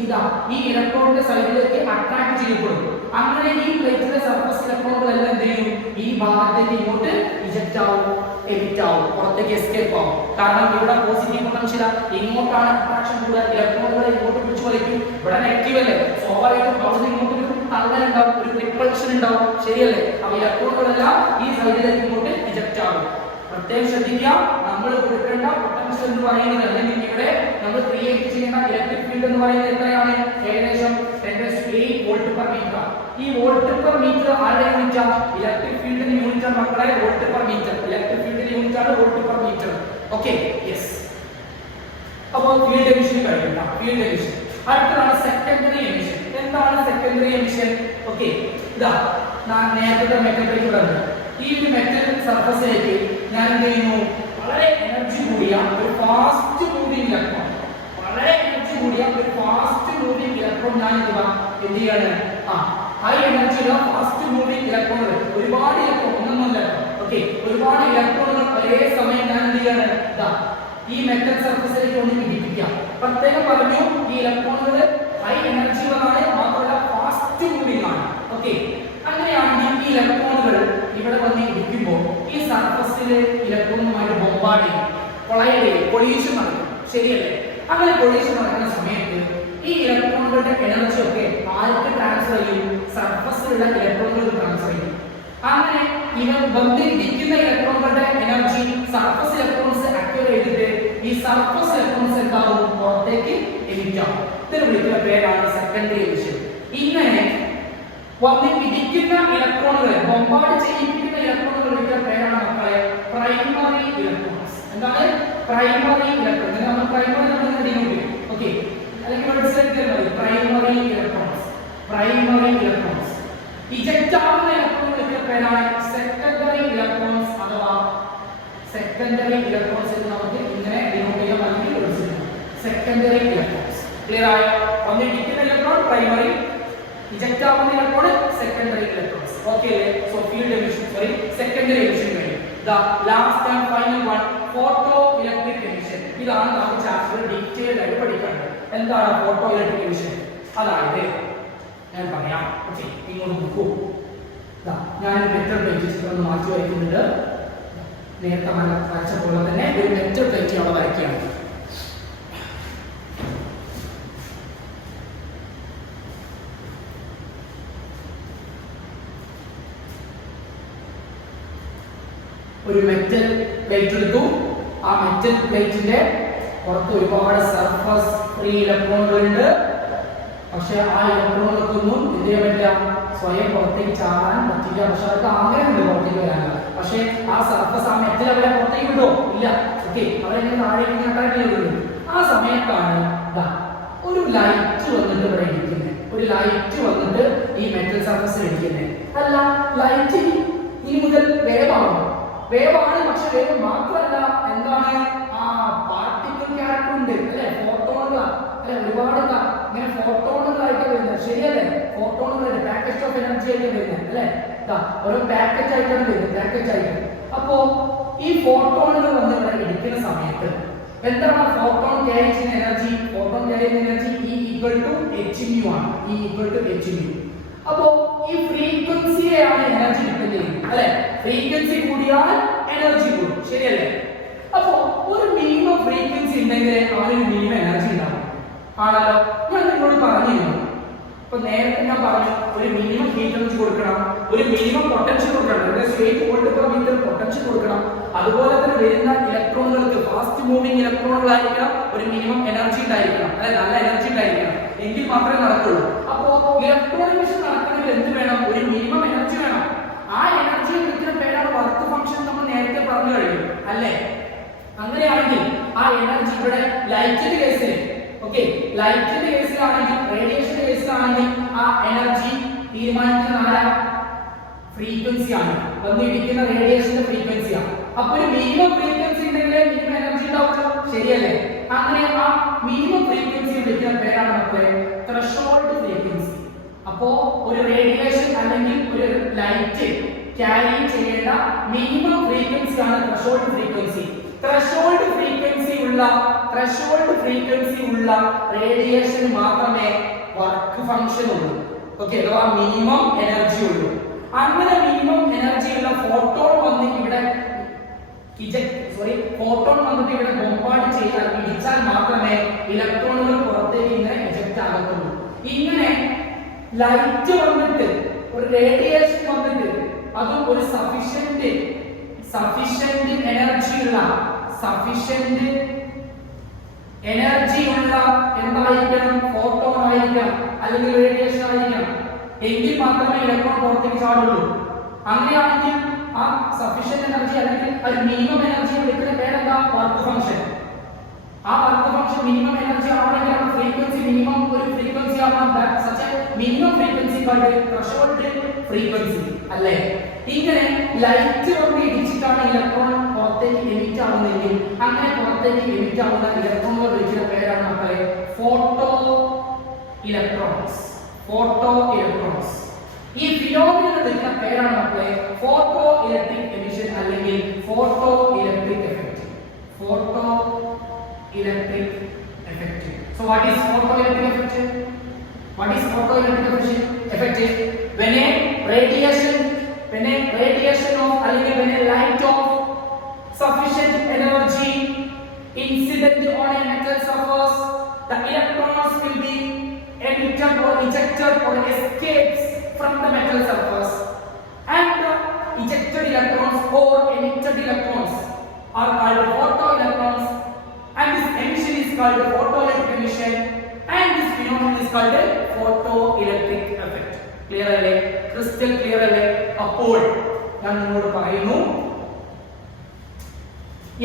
ഈ ഇലക്ട്രോണിന്റെ സൈഡിലേക്ക് അട്രാക്ട് ചെയ്യപ്പെടും. അങ്ങനെ ഈ പ്ലേറ്റിലെ സർഫസ് ഇലക്ട്രോണുകളെല്ലാം എന്ത് ചെയ്യും? ഈ ഭാഗത്തേക്ക് ഇങ്ങോട്ട് ഇജക്റ്റ് ആവും, എമിറ്റ് ആവും, പുറത്തേക്ക് എസ്കേപ്പ് ആവും. കാരണം ഇവിടെ പോസിറ്റീവ് പൊട്ടൻഷ്യൽ, ഇങ്ങോട്ടാണ് അട്രാക്ഷൻ കൂടുതൽ. ഇലക്ട്രോണുകളെ ഇങ്ങോട്ട് പിടിച്ചു വലിക്കും. ഇവിടെ നെഗറ്റീവ് അല്ലേ? സ്വാഭാവികമായിട്ടും അവിടെ ഇങ്ങോട്ട് തള്ളലുണ്ടാവും, ഒരു റിപ്പൾഷൻ ഉണ്ടാവും. ശരിയല്ലേ? അപ്പൊ ഇലക്ട്രോണുകളെല്ലാം ഈ സൈഡിലേക്ക് ഇങ്ങോട്ട് ഇജക്റ്റ് ആവും. പ്രത്യേകം ശ്രദ്ധിക്കുക, നമ്മൾ കൊടുക്കേണ്ട പൊട്ടൻഷ്യൽ എന്ന് പറയുന്നത് അല്ലെങ്കിൽ ഇവിടെ നമ്മൾ ക്രിയേറ്റ് ചെയ്യുന്ന ഇലക്ട്രിക് ഫീൽഡ് എന്ന് പറയുന്നത് എത്രയാണ്? ഏകദേശം 10⁸ വോൾട്ട് പെർ മീറ്റർ. ഈ വോൾട്ട് പെർ മീറ്റർ ആരുടെ യൂണിറ്റ്? ഇലക്ട്രിക് ഫീൽഡിന്റെ യൂണിറ്റ് മക്കളെ വോൾട്ട് പെർ മീറ്റർ. ഇലക്ട്രിക് ഫീൽഡിന്റെ യൂണിറ്റ് ആണ് volt per metre. Okay, yes. അപ്പോൾ ഫീൽഡ് എമിഷൻ കഴിഞ്ഞു. ഫീൽഡ് എമിഷൻ അടുത്തതാണ് സെക്കൻഡറി എമിഷൻ. എന്താണ് സെക്കൻഡറി എമിഷൻ? ഓക്കെ, ഇതാ നേരത്തെ മെറ്റൽ പ്ലേറ്റ് ഉണ്ട്. ഈ ഒരു മെറ്റൽ സർഫസിലേക്ക് ഞാൻ എന്ത് ചെയ്യുന്നു? വളരെ എനർജി കൂടിയ ഒരു ഫാസ്റ്റ് മൂവിംഗ് ഇലക്ട്രോൺ, വളരെ എനർജി കൂടിയ ഒരു ഫാസ്റ്റ് മൂവിംഗ് ഇലക്ട്രോൺ ഞാൻ എന്ത് ചെയ്യാണ്? ഹൈ എനർജിയുള്ള ഫാസ്റ്റ് മൂവിംഗ് ഇലക്ട്രോണുകൾ, ഒരുപാട് ഇലക്ട്രോൺ, ഒന്നൊന്നുമല്ല. ഓക്കെ, ഒരുപാട് ഇലക്ട്രോണുകൾ ഒരേ സമയം ഞാൻ എന്ത് ചെയ്യാണ്? ഈ മെറ്റൽ സർഫസിലേക്ക് ഒന്ന് പിടിപ്പിക്കാം. പ്രത്യേകം പറഞ്ഞു, ഈ ഇലക്ട്രോണുകൾ ഹൈ എനർജി ഉള്ളതാണ്, മാത്രമല്ല ഫാസ്റ്റ് മൂവിംഗ് ആണ്. ഓക്കെ, അങ്ങനെയാണെങ്കിൽ ഈ ഇലക്ട്രോണുകൾ ഇവിടെ വന്ന് ഇരിക്കുമ്പോൾ ഈ സർഫസിലെ ഇലക്ട്രോണുമായിട്ട് ബോംബാർഡ് ചെയ്യും, കൊളൈഡ് ചെയ്യും, കൊളീഷൻ നടക്കും. ശരിയല്ലേ? അങ്ങനെ കൊളീഷൻ നടക്കുന്ന സമയത്ത് ഈ ഇലക്ട്രോണുകളുടെ എനർജി ഒക്കെ ആർക്ക് ട്രാൻസ്ഫർ ചെയ്യും? സർഫസിലുള്ള ഇലക്ട്രോണുകൾക്ക് ട്രാൻസ്ഫർ ചെയ്യും. അങ്ങനെ ഇവ ബന്ധിപ്പിക്കുന്ന ഇലക്ട്രോണുകളുടെ എനർജി സർഫസ് ഇലക്ട്രോൺസ് അക്വയർ ചെയ്തിട്ട് ഈ സർഫസ് ഇലക്ട്രോൺസ് എന്താവും? പുറത്തേക്ക് എമിറ്റ് ആവും. ഇതിന് വിളിക്കുന്ന പേരാണ് സെക്കൻഡറി എമിഷൻ. ഇങ്ങനെ വന്ന് ഇരിക്കുന്ന ഇലക്ട്രോണുകളെ, ബോംബാർഡ് ചെയ്യിപ്പിക്കുന്ന ഇലക്ട്രോണുകൾ വിളിക്കുന്ന പേരാണ് മക്കളെ പ്രൈമറി ഇലക്ട്രോൺസ്. എന്താണ്? Primary electrons. നമ്മൾ പ്രൈമറി നമ്മൾ ഡിനോട്ട്. ഓക്കെ, അല്ലെങ്കിൽ primary electrons. Primary electrons eject ആവുന്ന ഇലക്ട്രോൺ വിളിക്കുന്ന പേരാണ് സെക്കൻഡറി ഇലക്ട്രോൺസ് അഥവാ സെക്കൻഡറി ഇലക്ട്രോൺസ് എന്ന് നമുക്ക് ഇങ്ങനെ ഡിനോട്ട് ചെയ്യാൻ വേണ്ടി വിളിച്ചിട്ടുണ്ട്. Secondary electrons. ക്ലിയർ ആയോ? വന്ന് ഇരിക്കുന്ന ഇലക്ട്രോൺ പ്രൈമറി, ഇജക്റ്റ് ആവുന്ന ഇലക്ട്രോൺ സെക്കൻഡറി ഇലക്ട്രോൺസ്. ഓക്കേ അല്ലേ? So field emission, sorry secondary emission കഴിഞ്ഞു. The last and final one, photo electric emission. ഇതാണ് നമുക്ക് ചാപ്റ്റർ ഡീറ്റെയിൽഡ് ആയിട്ട് പഠിക്കേണ്ടത്. എന്താണ് ഫോട്ടോ ഇലക്ട്രിക് എമിഷൻ? അതായത് ഞാൻ പറയാം. ഓക്കേ, ഇങ്ങോട്ട് നോക്കൂ. ഞാൻ മെറ്റൽ പ്ലേറ്റ് ചിത്രം മാറ്റി വയ്ക്കുന്നുണ്ട്. നേരത്തെ വരച്ച പോലെ തന്നെ ഒരു മെറ്റൽ പ്ലേറ്റ് അവിടെ വരയ്ക്കുകയാണ്. ഒരു മെറ്റൽ പ്ലേറ്റ് എടുത്തു. ആ മെറ്റൽ പ്ലേറ്റിന്റെ പുറത്ത് ഒരുപാട് സർഫസ് ഫ്രീ ഇലക്ട്രോണുകളുണ്ട്. പക്ഷെ ആ ഇലക്ട്രോണുകൾക്കൊന്നും എന്ത് ചെയ്യാൻ പറ്റില്ല, സ്വയം പുറത്തേക്ക് ചാടാൻ പറ്റില്ല. പക്ഷെ അവർക്ക് ആഗ്രഹമുണ്ട് പുറത്തേക്ക് വരാനുള്ള. പക്ഷെ ആ സർഫസ് ആ മെറ്റൽ അവരെ പുറത്തേക്ക് വിടോ ഇല്ല. ഓക്കെ, അവരെങ്ങനെ താഴേക്ക് അട്രാക്ട് ചെയ്തു. ആ സമയത്താണ് ഒരു ലൈറ്റ് വന്നിട്ട് ഇവിടെ ഇരിക്കുന്നത്. ഒരു ലൈറ്റ് വന്നിട്ട് ഈ മെറ്റൽ സർഫസിൽ ഇരിക്കുന്നത്. അല്ല, ലൈറ്റ് ഇനി മുതൽ വേവാണ്. പക്ഷെ വേവ് മാത്രമല്ല, എന്താണ് ആ പാർട്ടിക്കിൾ ക്യാരക്ടർ ഉണ്ട് അല്ലെ, ഫോട്ടോണുകൾ അല്ലെ, ഒരുപാട് ഇങ്ങനെ ഫോട്ടോണുകളായിട്ട് വരുന്നത്. ശരിയല്ലേ, ഫോട്ടോണുകളുടെ പാക്കറ്റ് ഓഫ് എനർജി ആയിട്ട് വരുന്നത് അല്ലെ, ഓരോ പാക്കറ്റ് ആയിട്ടാണ് വരുന്നത്, പാക്കറ്റ് ആയിട്ട്. അപ്പോ ഈ ഫോട്ടോണുകൾ വന്ന് ഇവിടെ ഇരിക്കുന്ന സമയത്ത് എന്താണ് ഫോട്ടോൺ ക്യാരി ചെയ്യുന്ന എനർജി? ഫോട്ടോൺ ക്യാരി ചെയ്യുന്ന energy E equal to hν ആണ്. E equal to hν. അപ്പോ ഈ ഫ്രീക്വൻസിയെയാണ് എനർജി ഡിപെൻഡ് ചെയ്യുന്നത് അല്ലെ. ഫ്രീക്വൻസി കൂടിയാൽ എനർജി കൂടും. ശരിയല്ലേ? അപ്പോ ഒരു മിനിമം ഫ്രീക്വൻസി ഉണ്ടെങ്കിൽ അവനൊരു മിനിമം എനർജി ഉണ്ടാവും. ആണല്ലോ, ഞാൻ നിങ്ങളോട് പറഞ്ഞിരുന്നു. ഇപ്പൊ നേരത്തെ ഞാൻ പറഞ്ഞു ഒരു മിനിമം ഹീറ്റ് എനർജി കൊടുക്കണം, ഒരു മിനിമം പൊട്ടൻഷ്യൽ കൊടുക്കണം, 8 വോൾട്ട് പെർ മീറ്റർ പൊട്ടൻഷ്യൽ കൊടുക്കണം. അതുപോലെ തന്നെ വരുന്ന ഇലക്ട്രോണുകൾക്ക് ഫാസ്റ്റ് മൂവിംഗ് ഇലക്ട്രോണുകളായിരിക്കണം, ഒരു മിനിമം എനർജി ഉണ്ടായിരിക്കണം അല്ലെ, നല്ല എനർജി ഉണ്ടായിരിക്കണം, എങ്കിൽ മാത്രമേ നടക്കുള്ളൂ. അപ്പോ ഇലക്ട്രോൺ എമിഷൻ നടക്കണമെങ്കിൽ എന്ത് വേണം? ഒരു മിനിമം എനർജി വേണം. ആ എനർജി വിളിക്കുന്ന പേരാണ് വർക്ക് ഫംഗ്ഷൻ. നമ്മൾ നേരത്തെ പറഞ്ഞു കഴിഞ്ഞു അല്ലേ. അങ്ങനെയാണെങ്കിൽ ആ എനർജി ഇവിടെ ലൈറ്റിന്റെ കേസിൽ, ഓക്കെ, ലൈറ്റിന്റെ കേസിലാണെങ്കിൽ, റേഡിയേഷന്റെ കേസിലാണെങ്കിൽ ആ എനർജി തീരുമാനിക്കുന്ന ഫ്രീക്വൻസി ആണ്, വന്നിരിക്കുന്ന റേഡിയേഷന്റെ ഫ്രീക്വൻസി ആണ്. അപ്പൊ ഒരു മിനിമം ഫ്രീക്വൻസി ഉണ്ടെങ്കിൽ മിനിമം എനർജി ഉണ്ടാവുള്ളൂ. ശരിയല്ലേ? അങ്ങനെ ആ മിനിമം ഫ്രീക്വൻസി വിളിക്കുന്ന പേരാണ് മക്കളെ ത്രെഷോൾഡ് ഫ്രീക്വൻസി. അപ്പോ ഒരു റേഡിയേഷൻ അല്ലെങ്കിൽ ഒരു ലൈറ്റ് ക്യാരി ചെയ്യേണ്ട മിനിമം ഫ്രീക്വൻസി ആണ് ത്രെഷോൾഡ് ഫ്രീക്വൻസി. ത്രെഷോൾഡ് ഫ്രീക്വൻസി ഉള്ള റേഡിയേഷൻ മാത്രമേ വർക്ക് ഫംഗ്ഷൻ ഉള്ളൂ. ഓക്കെ, അഥവാ മിനിമം എനർജി ഉള്ളൂ. അങ്ങനെ മിനിമം എനർജി ഉള്ള ഫോട്ടോൺ വന്ന് ഇവിടെ ഫോട്ടോൺ വന്നിട്ട് ഇവിടെ ബോംബാർഡ് ചെയ്താൽ, ഇടിച്ചാൽ മാത്രമേ ഇലക്ട്രോണുകൾ പുറത്തേക്ക് ഇങ്ങനെ ഇജക്ട് ആകത്തുള്ളൂ. ഇങ്ങനെ ലൈറ്റ് വന്നിട്ട് ഒരു റേഡിയേഷൻ വന്നിട്ട് അതും ഒരു സഫിഷ്യന്റ് എനർജി ഉള്ള എന്തായിരിക്കണം? ഫോട്ടോൺ ആയിരിക്കണം അല്ലെങ്കിൽ റേഡിയേഷൻ ആയിരിക്കണം, എങ്കിൽ മാത്രമേ ഇലക്ട്രോൺ പുറത്തേക്ക് ചാടുള്ളൂ. അങ്ങനെയാണെങ്കിൽ ആ സഫിഷ്യന്റ് എനർജി അല്ലെങ്കിൽ ഒരു മിനിമം എനർജി വിളിക്കുന്ന പേരെന്താ? Work function. ആ വർക്ക് ഫംഗ്ഷൻ മിനിമം എനർജി ആവണമെങ്കിൽ ആ ഫ്രീക്വൻസി മിനിമം ഒരു ഫ്രീക്വൻസി ആവണം. Such minimum frequency threshold frequency അല്ലേ. ഇങ്ങനെ ലൈറ്റ് കൊണ്ട് ഇടിച്ചിട്ടാണ് ഇലക്ട്രോൺ പുറത്തേക്ക് എമിറ്റ് ആവുന്നതെങ്കിൽ അങ്ങനെ പുറത്തേക്ക് എമിറ്റ് ആവുന്ന ഇലക്ട്രോണുകൾ വിളിക്കുന്ന പേരാണ് മക്കളെ ഫോട്ടോ ഇലക്ട്രോൺസ്. ഈ ഫിനോമിനൻ വിളിക്കുന്ന പേരാണ് മക്കളെ ഫോട്ടോ ഇലക്ട്രിക് എമിഷൻ അല്ലെങ്കിൽ photo electric effect. So what is photoelectric effect? Effect? When a radiation of when a light of sufficient energy incident on a metal surface, the electrons will be emitted or ejected or escapes from the metal surface, and the ejected electrons or emitted electrons are called photoelectrons, and this emission is called photoelectric emission, and this phenomenon is called a photoelectric effect. Clear alle? Crystal clear alle? അപ്പോൾ ഞാൻ നിങ്ങളോട് പറയുന്നു,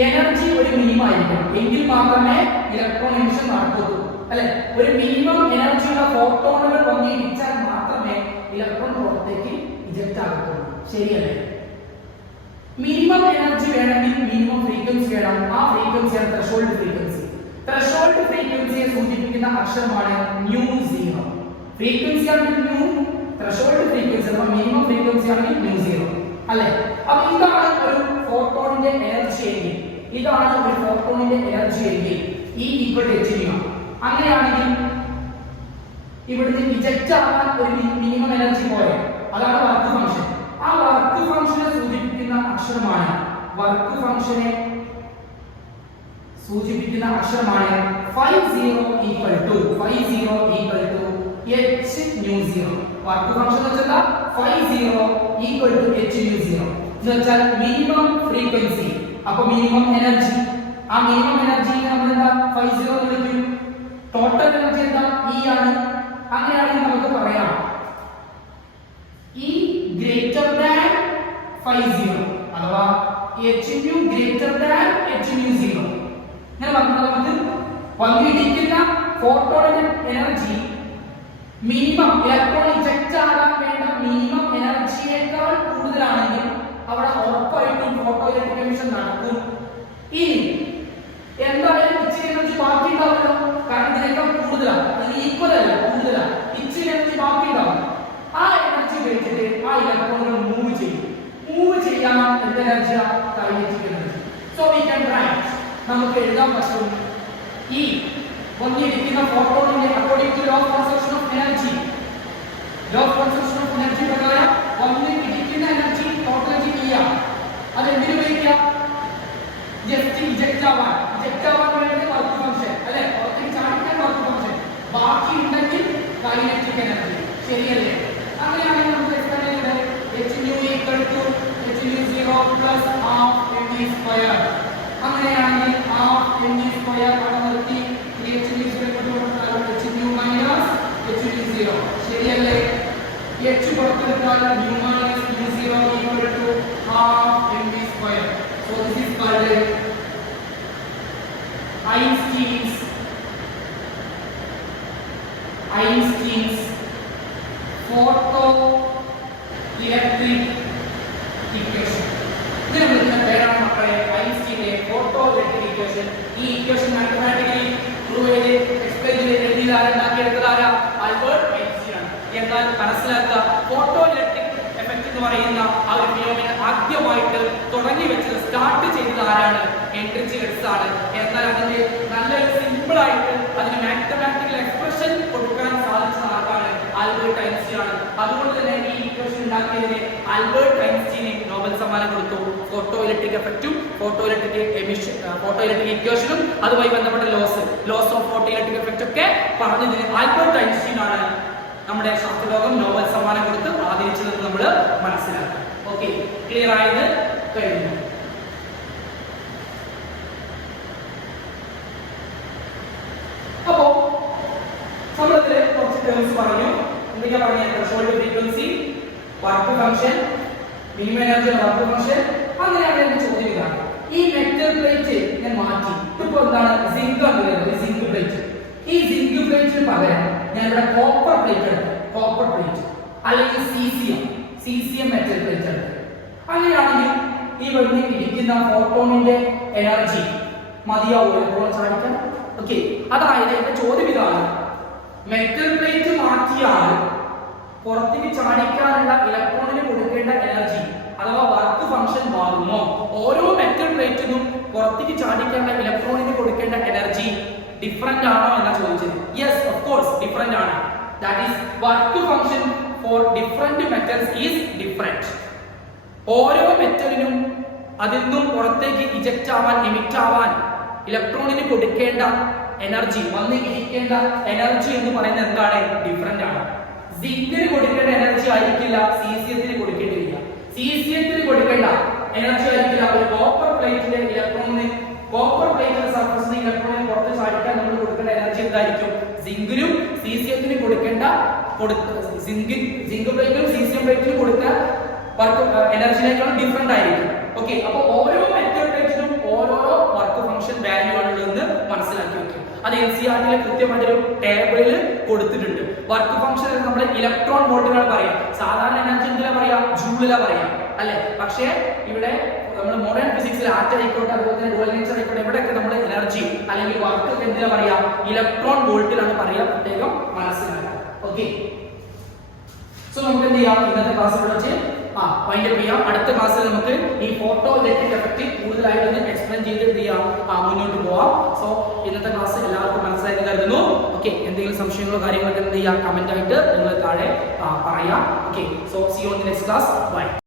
energy ഒരു minimum ആയിരിക്കണം, എങ്കിൽ മാത്രമേ electron emission നടക്കൂ അല്ലെ. ഒരു മിനിമം എനർജിയുള്ള ഫോട്ടോണുകൾ വന്ന് ഇടിച്ചാൽ മാത്രമേ ഇലക്ട്രോൺ പുറത്തേക്ക് ഇജക്ട് ആകത്തുള്ളൂ. ശരിയല്ലേ? മിനിമം എനർജി വേണമെങ്കിൽ മിനിമം ഫ്രീക്വൻസി വേണം. ആ ഫ്രീക്വൻസിയാണ് ത്രെഷോൾഡ് ഫ്രീക്വൻസി. ത്രെഷോൾഡ് ഫ്രീക്വൻസിയെ സൂചിപ്പിക്കുന്ന അക്ഷരമാണ് µ0. ഫ്രീക്വൻസി ആണെങ്കിൽ µ, ത്രെഷോൾഡ് ഫ്രീക്വൻസി അഥവാ മിനിമം ഫ്രീക്വൻസി ആണെങ്കിൽ µ0 അല്ലേ. അപ്പൊ ഇതാണ് ഒരു ഫോട്ടോണിന്റെ എനർജി എങ്കിൽ, E equal to hν. അങ്ങനെയാണെങ്കിൽ ഇവിടുന്ന് ഇജക്ട് ആവാൻ ഒരു മിനിമം എനർജി പോലെ, അതാണ് വർക്ക് ഫംഗ്ഷൻ. ആ വർക്ക് ഫംഗ്ഷനെ സൂചിപ്പിക്കുന്ന അക്ഷരമാണ് φ0 equal to hν0. Work function എന്ന് വെച്ചാൽ φ0 equal to hν0. എന്ന് വെച്ചാൽ മിനിമം ഫ്രീക്വൻസി. അപ്പൊ മിനിമം എനർജി, ആ മിനിമം എനർജി നമ്മൾ എന്താ ϕ0 എന്ന് വിളിക്കും. ടോട്ടൽ എനർജി എന്താ E ആണ്. അങ്ങനെയാണെങ്കിൽ നമുക്ക് പറയാം E ഗ്രേറ്റർ ദാൻ ϕ0 അഥവാ hν ഗ്രേറ്റർ ദാൻ hν0. ഞാൻ പറഞ്ഞത് നമുക്ക് വന്നിരിക്കുന്ന ഫോട്ടോണിന്റെ എനർജി മിനിമം ഇലക്ട്രോൺ ഇജക്റ്റ് ആകാൻ വേണ്ട മിനിമം എനർജിയേക്കാൾ കൂടുതലാണെങ്കിൽ അവിടെ ഉറപ്പായിട്ടും ഫോട്ടോ ഇലക്ട്രിക് എമിഷൻ നടക്കും. ഇനി എന്തായാലും ഇച്ചിരി എനർജി ബാക്കി ഉണ്ടാവില്ല, കാരണം ഇതിനേക്കാൾ കൂടുതലാണ്, അതിന് ഈക്വൽ അല്ല, കൂടുതലാണ്. ഇച്ചിരി എനർജി ബാക്കി ഉണ്ടാവും. ആ എനർജി വെച്ചിട്ട് ആ ഇലക്ട്രോണുകൾ മൂവ് ചെയ്യും. മൂവ് ചെയ്യാൻ എന്ത് എനർജിയാണ്? Kinetic energy. So we can write, നമുക്ക് എഴുതാൻ പറ്റും ഈ വന്നിരിക്കുന്ന ഫോട്ടോണിന്റെ according to law of conservation of energy, law of conservation of energy പ്രകാരം വന്നിരിക്കുന്ന എനർജി ടോട്ടൽ എനർജി E ആണ്. അത് എന്തിനു ഉപയോഗിക്കാം? ജസ്റ്റ് ഇജക്റ്റ് ആവാൻ വേണ്ടി വർക്ക് ഫംഗ്ഷൻ അല്ലേ, പുറത്തേക്ക് ചാടിക്കാൻ വർക്ക് ഫംഗ്ഷൻ, ബാക്കി ഉണ്ടെങ്കിൽ കൈനറ്റിക് എനർജി. ശരിയല്ലേ? അങ്ങനെയാണെങ്കിൽ നമുക്ക് എക്സ്പ്ലെയിൻ ചെയ്യേണ്ടത് hν = hν0 ½ mv². അങ്ങനെയാണെങ്കിൽ ½ mv² അവിടെ നിർത്തി hν hν ശരിയല്ലേ? h പുറത്തെടുത്താൽ μ - μ0 = ½ mv². So this is called Einstein's photoelectric equation. ഇതിനെ വിളിക്കുന്ന പേരാണ് മക്കളെ ഐൻസ്റ്റീന്റെ ഫോട്ടോഇലക്ട്രിക് ഇക്വേഷൻ. ഈ ഇക്വേഷൻ മാത്തമാറ്റിക്കലി പ്രൂവ് ചെയ്ത് എക്സ്പ്ലെയിൻ ചെയ്ത് ഉണ്ടാക്കിയെടുത്തതാരാ? ആൽബർട്ട് ഐൻസ്റ്റീൻ ആണ്. എന്നാൽ മനസ്സിലാക്കുക, ഫോട്ടോഇലക്ട്രിക് എഫക്റ്റ് എന്ന് പറയുന്ന ആ ഒരു ഫിനോമിനൻ ആദ്യമായിട്ട് തുടങ്ങി വെച്ചത്, സ്റ്റാർട്ട് ചെയ്തത് ആരാണ്? ഹെൻറി ഹെർട്സ് ആണ്. എന്നാൽ അതിന്റെ നല്ലൊരു സിമ്പിൾ ആയിട്ട് അതിന് മാത്തമാറ്റിക്കൽ എക്സ്പ്രഷൻ കൊടുക്കാൻ സാധിച്ചത് ആർക്കാണ്? ആൽബർട്ട് ഐൻസ്റ്റീൻ ആണ്. അതുകൊണ്ട് തന്നെ ഈ ഇക്വേഷൻ ഉണ്ടാക്കിയതിന് ആൽബർട്ട് ഐൻസ്റ്റീന് നോബൽ സമ്മാനം കൊടുത്തു. ഫോട്ടോ ഇലക്ട്രിക് എഫക്റ്റും ഫോട്ടോ ഇലക്ട്രിക് ഇക്വേഷനും അതുമായി ബന്ധപ്പെട്ട laws of photo electric effect ഒക്കെ പറഞ്ഞതിന് ആൽബർട്ട് ഐൻസ്റ്റീൻ ആണ് നമ്മുടെ ശാസ്ത്രലോകം നോബൽ സമ്മാനം കൊടുത്ത് ആദരിച്ചതെന്ന് നമ്മൾ മനസ്സിലാക്കുക. ഓക്കെ, ക്ലിയർ ആയത് കഴിഞ്ഞു. അപ്പോ നമ്മളിതില് കുറച്ച് ടേംസ് പറഞ്ഞു. എന്തൊക്കെയാ പറഞ്ഞത്? Threshold frequency, work function, minimum energy work function. അങ്ങനെയാണ് എന്റെ ചോദ്യം ഇതാണ്. ഈ മെറ്റൽ പ്ലേറ്റ് ഞാൻ മാറ്റി, ഇപ്പൊ എന്താണ് സിങ്ക് ആണ് വരുന്നത്, സിങ്ക് പ്ലേറ്റ്. ഈ സിങ്ക് പ്ലേറ്റിന് പകരം ഞാൻ ഇവിടെ കോപ്പർ പ്ലേറ്റ് എടുത്തു, കോപ്പർ പ്ലേറ്റ് അല്ലെങ്കിൽ സീസിയം മെറ്റൽ പ്ലേറ്റ് എടുത്തു. അങ്ങനെയാണെങ്കിൽ ഈ വെറുതെ ഇരിക്കുന്ന ഫോട്ടോണിന്റെ എനർജി മതിയാവും എപ്പോൾ ചാടിക്കാൻ? ഓക്കെ, അതായത് എന്റെ ചോദ്യം ഇതാണ്, മെറ്റൽ പ്ലേറ്റ് മാറ്റിയാൽ പുറത്തേക്ക് ചാടിക്കാനുള്ള ഇലക്ട്രോണിന് കൊടുക്കേണ്ട എനർജി അഥവാ വർക്ക് ഫംഗ്ഷൻ മാറുമോ? ഓരോ മെറ്റൽ പ്ലേറ്റിനും പുറത്തേക്ക് ചാടിക്കാനുള്ള ഇലക്ട്രോണിന് കൊടുക്കേണ്ട എനർജി ഡിഫറെന്റ് ആണോ എന്നാ ചോദിച്ചത്. യെസ്, ഓഫ് കോഴ്സ് ഡിഫറെന്റ് ആണ്. That is work function four different metals is different. ഓരോ മെറ്റലിനും അതിൽ നിന്നും പുറത്തേക്ക് ഇജക്റ്റ് ആവാൻ, എമിറ്റ് ആവാൻ ഇലക്ട്രോണിന് കൊടുക്കേണ്ട എനർജി, വന്ന് ഇരിക്കേണ്ട എനർജി എന്ന് പറയുന്നത് എന്താണ്? ഡിഫറെന്റ് ആണ്. സിങ്കിന് കൊടുക്കേണ്ട എനർജി ആയിരിക്കില്ല സീസിയത്തിന് കൊടുക്കേണ്ടിരിക്കുക. സീസിയത്തിന് കൊടുക്കേണ്ട എനർജി ആയിരിക്കില്ല ഒരു കോപ്പർ പ്ലേറ്റിന്റെ ഇലക്ട്രോണിന്, കോപ്പർ പ്ലേറ്റിന്റെ സർഫസിന് ഇലക്ട്രോണിന് പുറത്ത് ചാടിക്കാൻ നമ്മൾ കൊടുക്കേണ്ട എനർജി എന്തായിരിക്കും? സിങ്കിനും സീസിയത്തിനും കൊടുക്കേണ്ട സിങ്ക് പ്ലേറ്റിനും സീസിയം പ്ലേറ്റിനും കൊടുത്ത എനർജിനേക്കാളും ഡിഫറെന്റ് ആയിരിക്കും. ഓക്കെ, അപ്പൊ ഓരോ മെറ്റൽ പ്ലേറ്റിനും ഓരോരോ വർക്ക് ഫംഗ്ഷൻ വാല്യൂ ആണുള്ളതെന്ന് മനസ്സിലാക്കി വെക്കും. അത് NCERT കൃത്യമായിട്ടൊരു ടേബിളിൽ കൊടുത്തിട്ടുണ്ട്. വർക്ക് ഫംഗ്ഷൻ നമ്മുടെ ഇലക്ട്രോൺ വോൾട്ടുകൾ പറയാം. സാധാരണ എനർജി എന്തിലാ പറയാ? ജൂളിലാ പറയാം അല്ലെ. പക്ഷേ ഇവിടെ നമ്മൾ മോഡേൺ ഫിസിക്സിൽ ആറ്റം ആയിക്കോട്ടെ, അതുപോലെ തന്നെ ഡുവൽ നേച്ചർ ആയിക്കോട്ടെ, എവിടെയൊക്കെ നമ്മുടെ എനർജി അല്ലെങ്കിൽ വർക്ക് എന്തിനാ പറയാ? ഇലക്ട്രോൺ വോൾട്ടിലാണ് പറയാ. പ്രത്യേകം മനസ്സിലാക്കുക. ഓക്കെ, സോ നമുക്ക് എന്ത് ചെയ്യാം? ഇന്നത്തെ ക്ലാസ് ഇവിടെ വെച്ച് വൈൻഡ് അപ്പ് ചെയ്യാം. അടുത്ത ക്ലാസ്സിൽ നമുക്ക് ഈ ഫോട്ടോ ഇലക്ട്രിക് എഫക്റ്റ് കൂടുതലായിട്ട് എക്സ്പ്ലെയിൻ ചെയ്ത് എന്ത് ചെയ്യാം? മുന്നോട്ട് പോവാം. സോ ഇന്നത്തെ ക്ലാസ് എല്ലാവർക്കും മനസ്സിലായി കരുതുന്നു. ഓക്കെ, എന്തെങ്കിലും സംശയങ്ങളോ കാര്യങ്ങളൊക്കെ എന്ത് ചെയ്യാം? കമന്റ് ആയിട്ട് നിങ്ങൾ താഴെ പറയാം. Okay, so see you on the next class. By.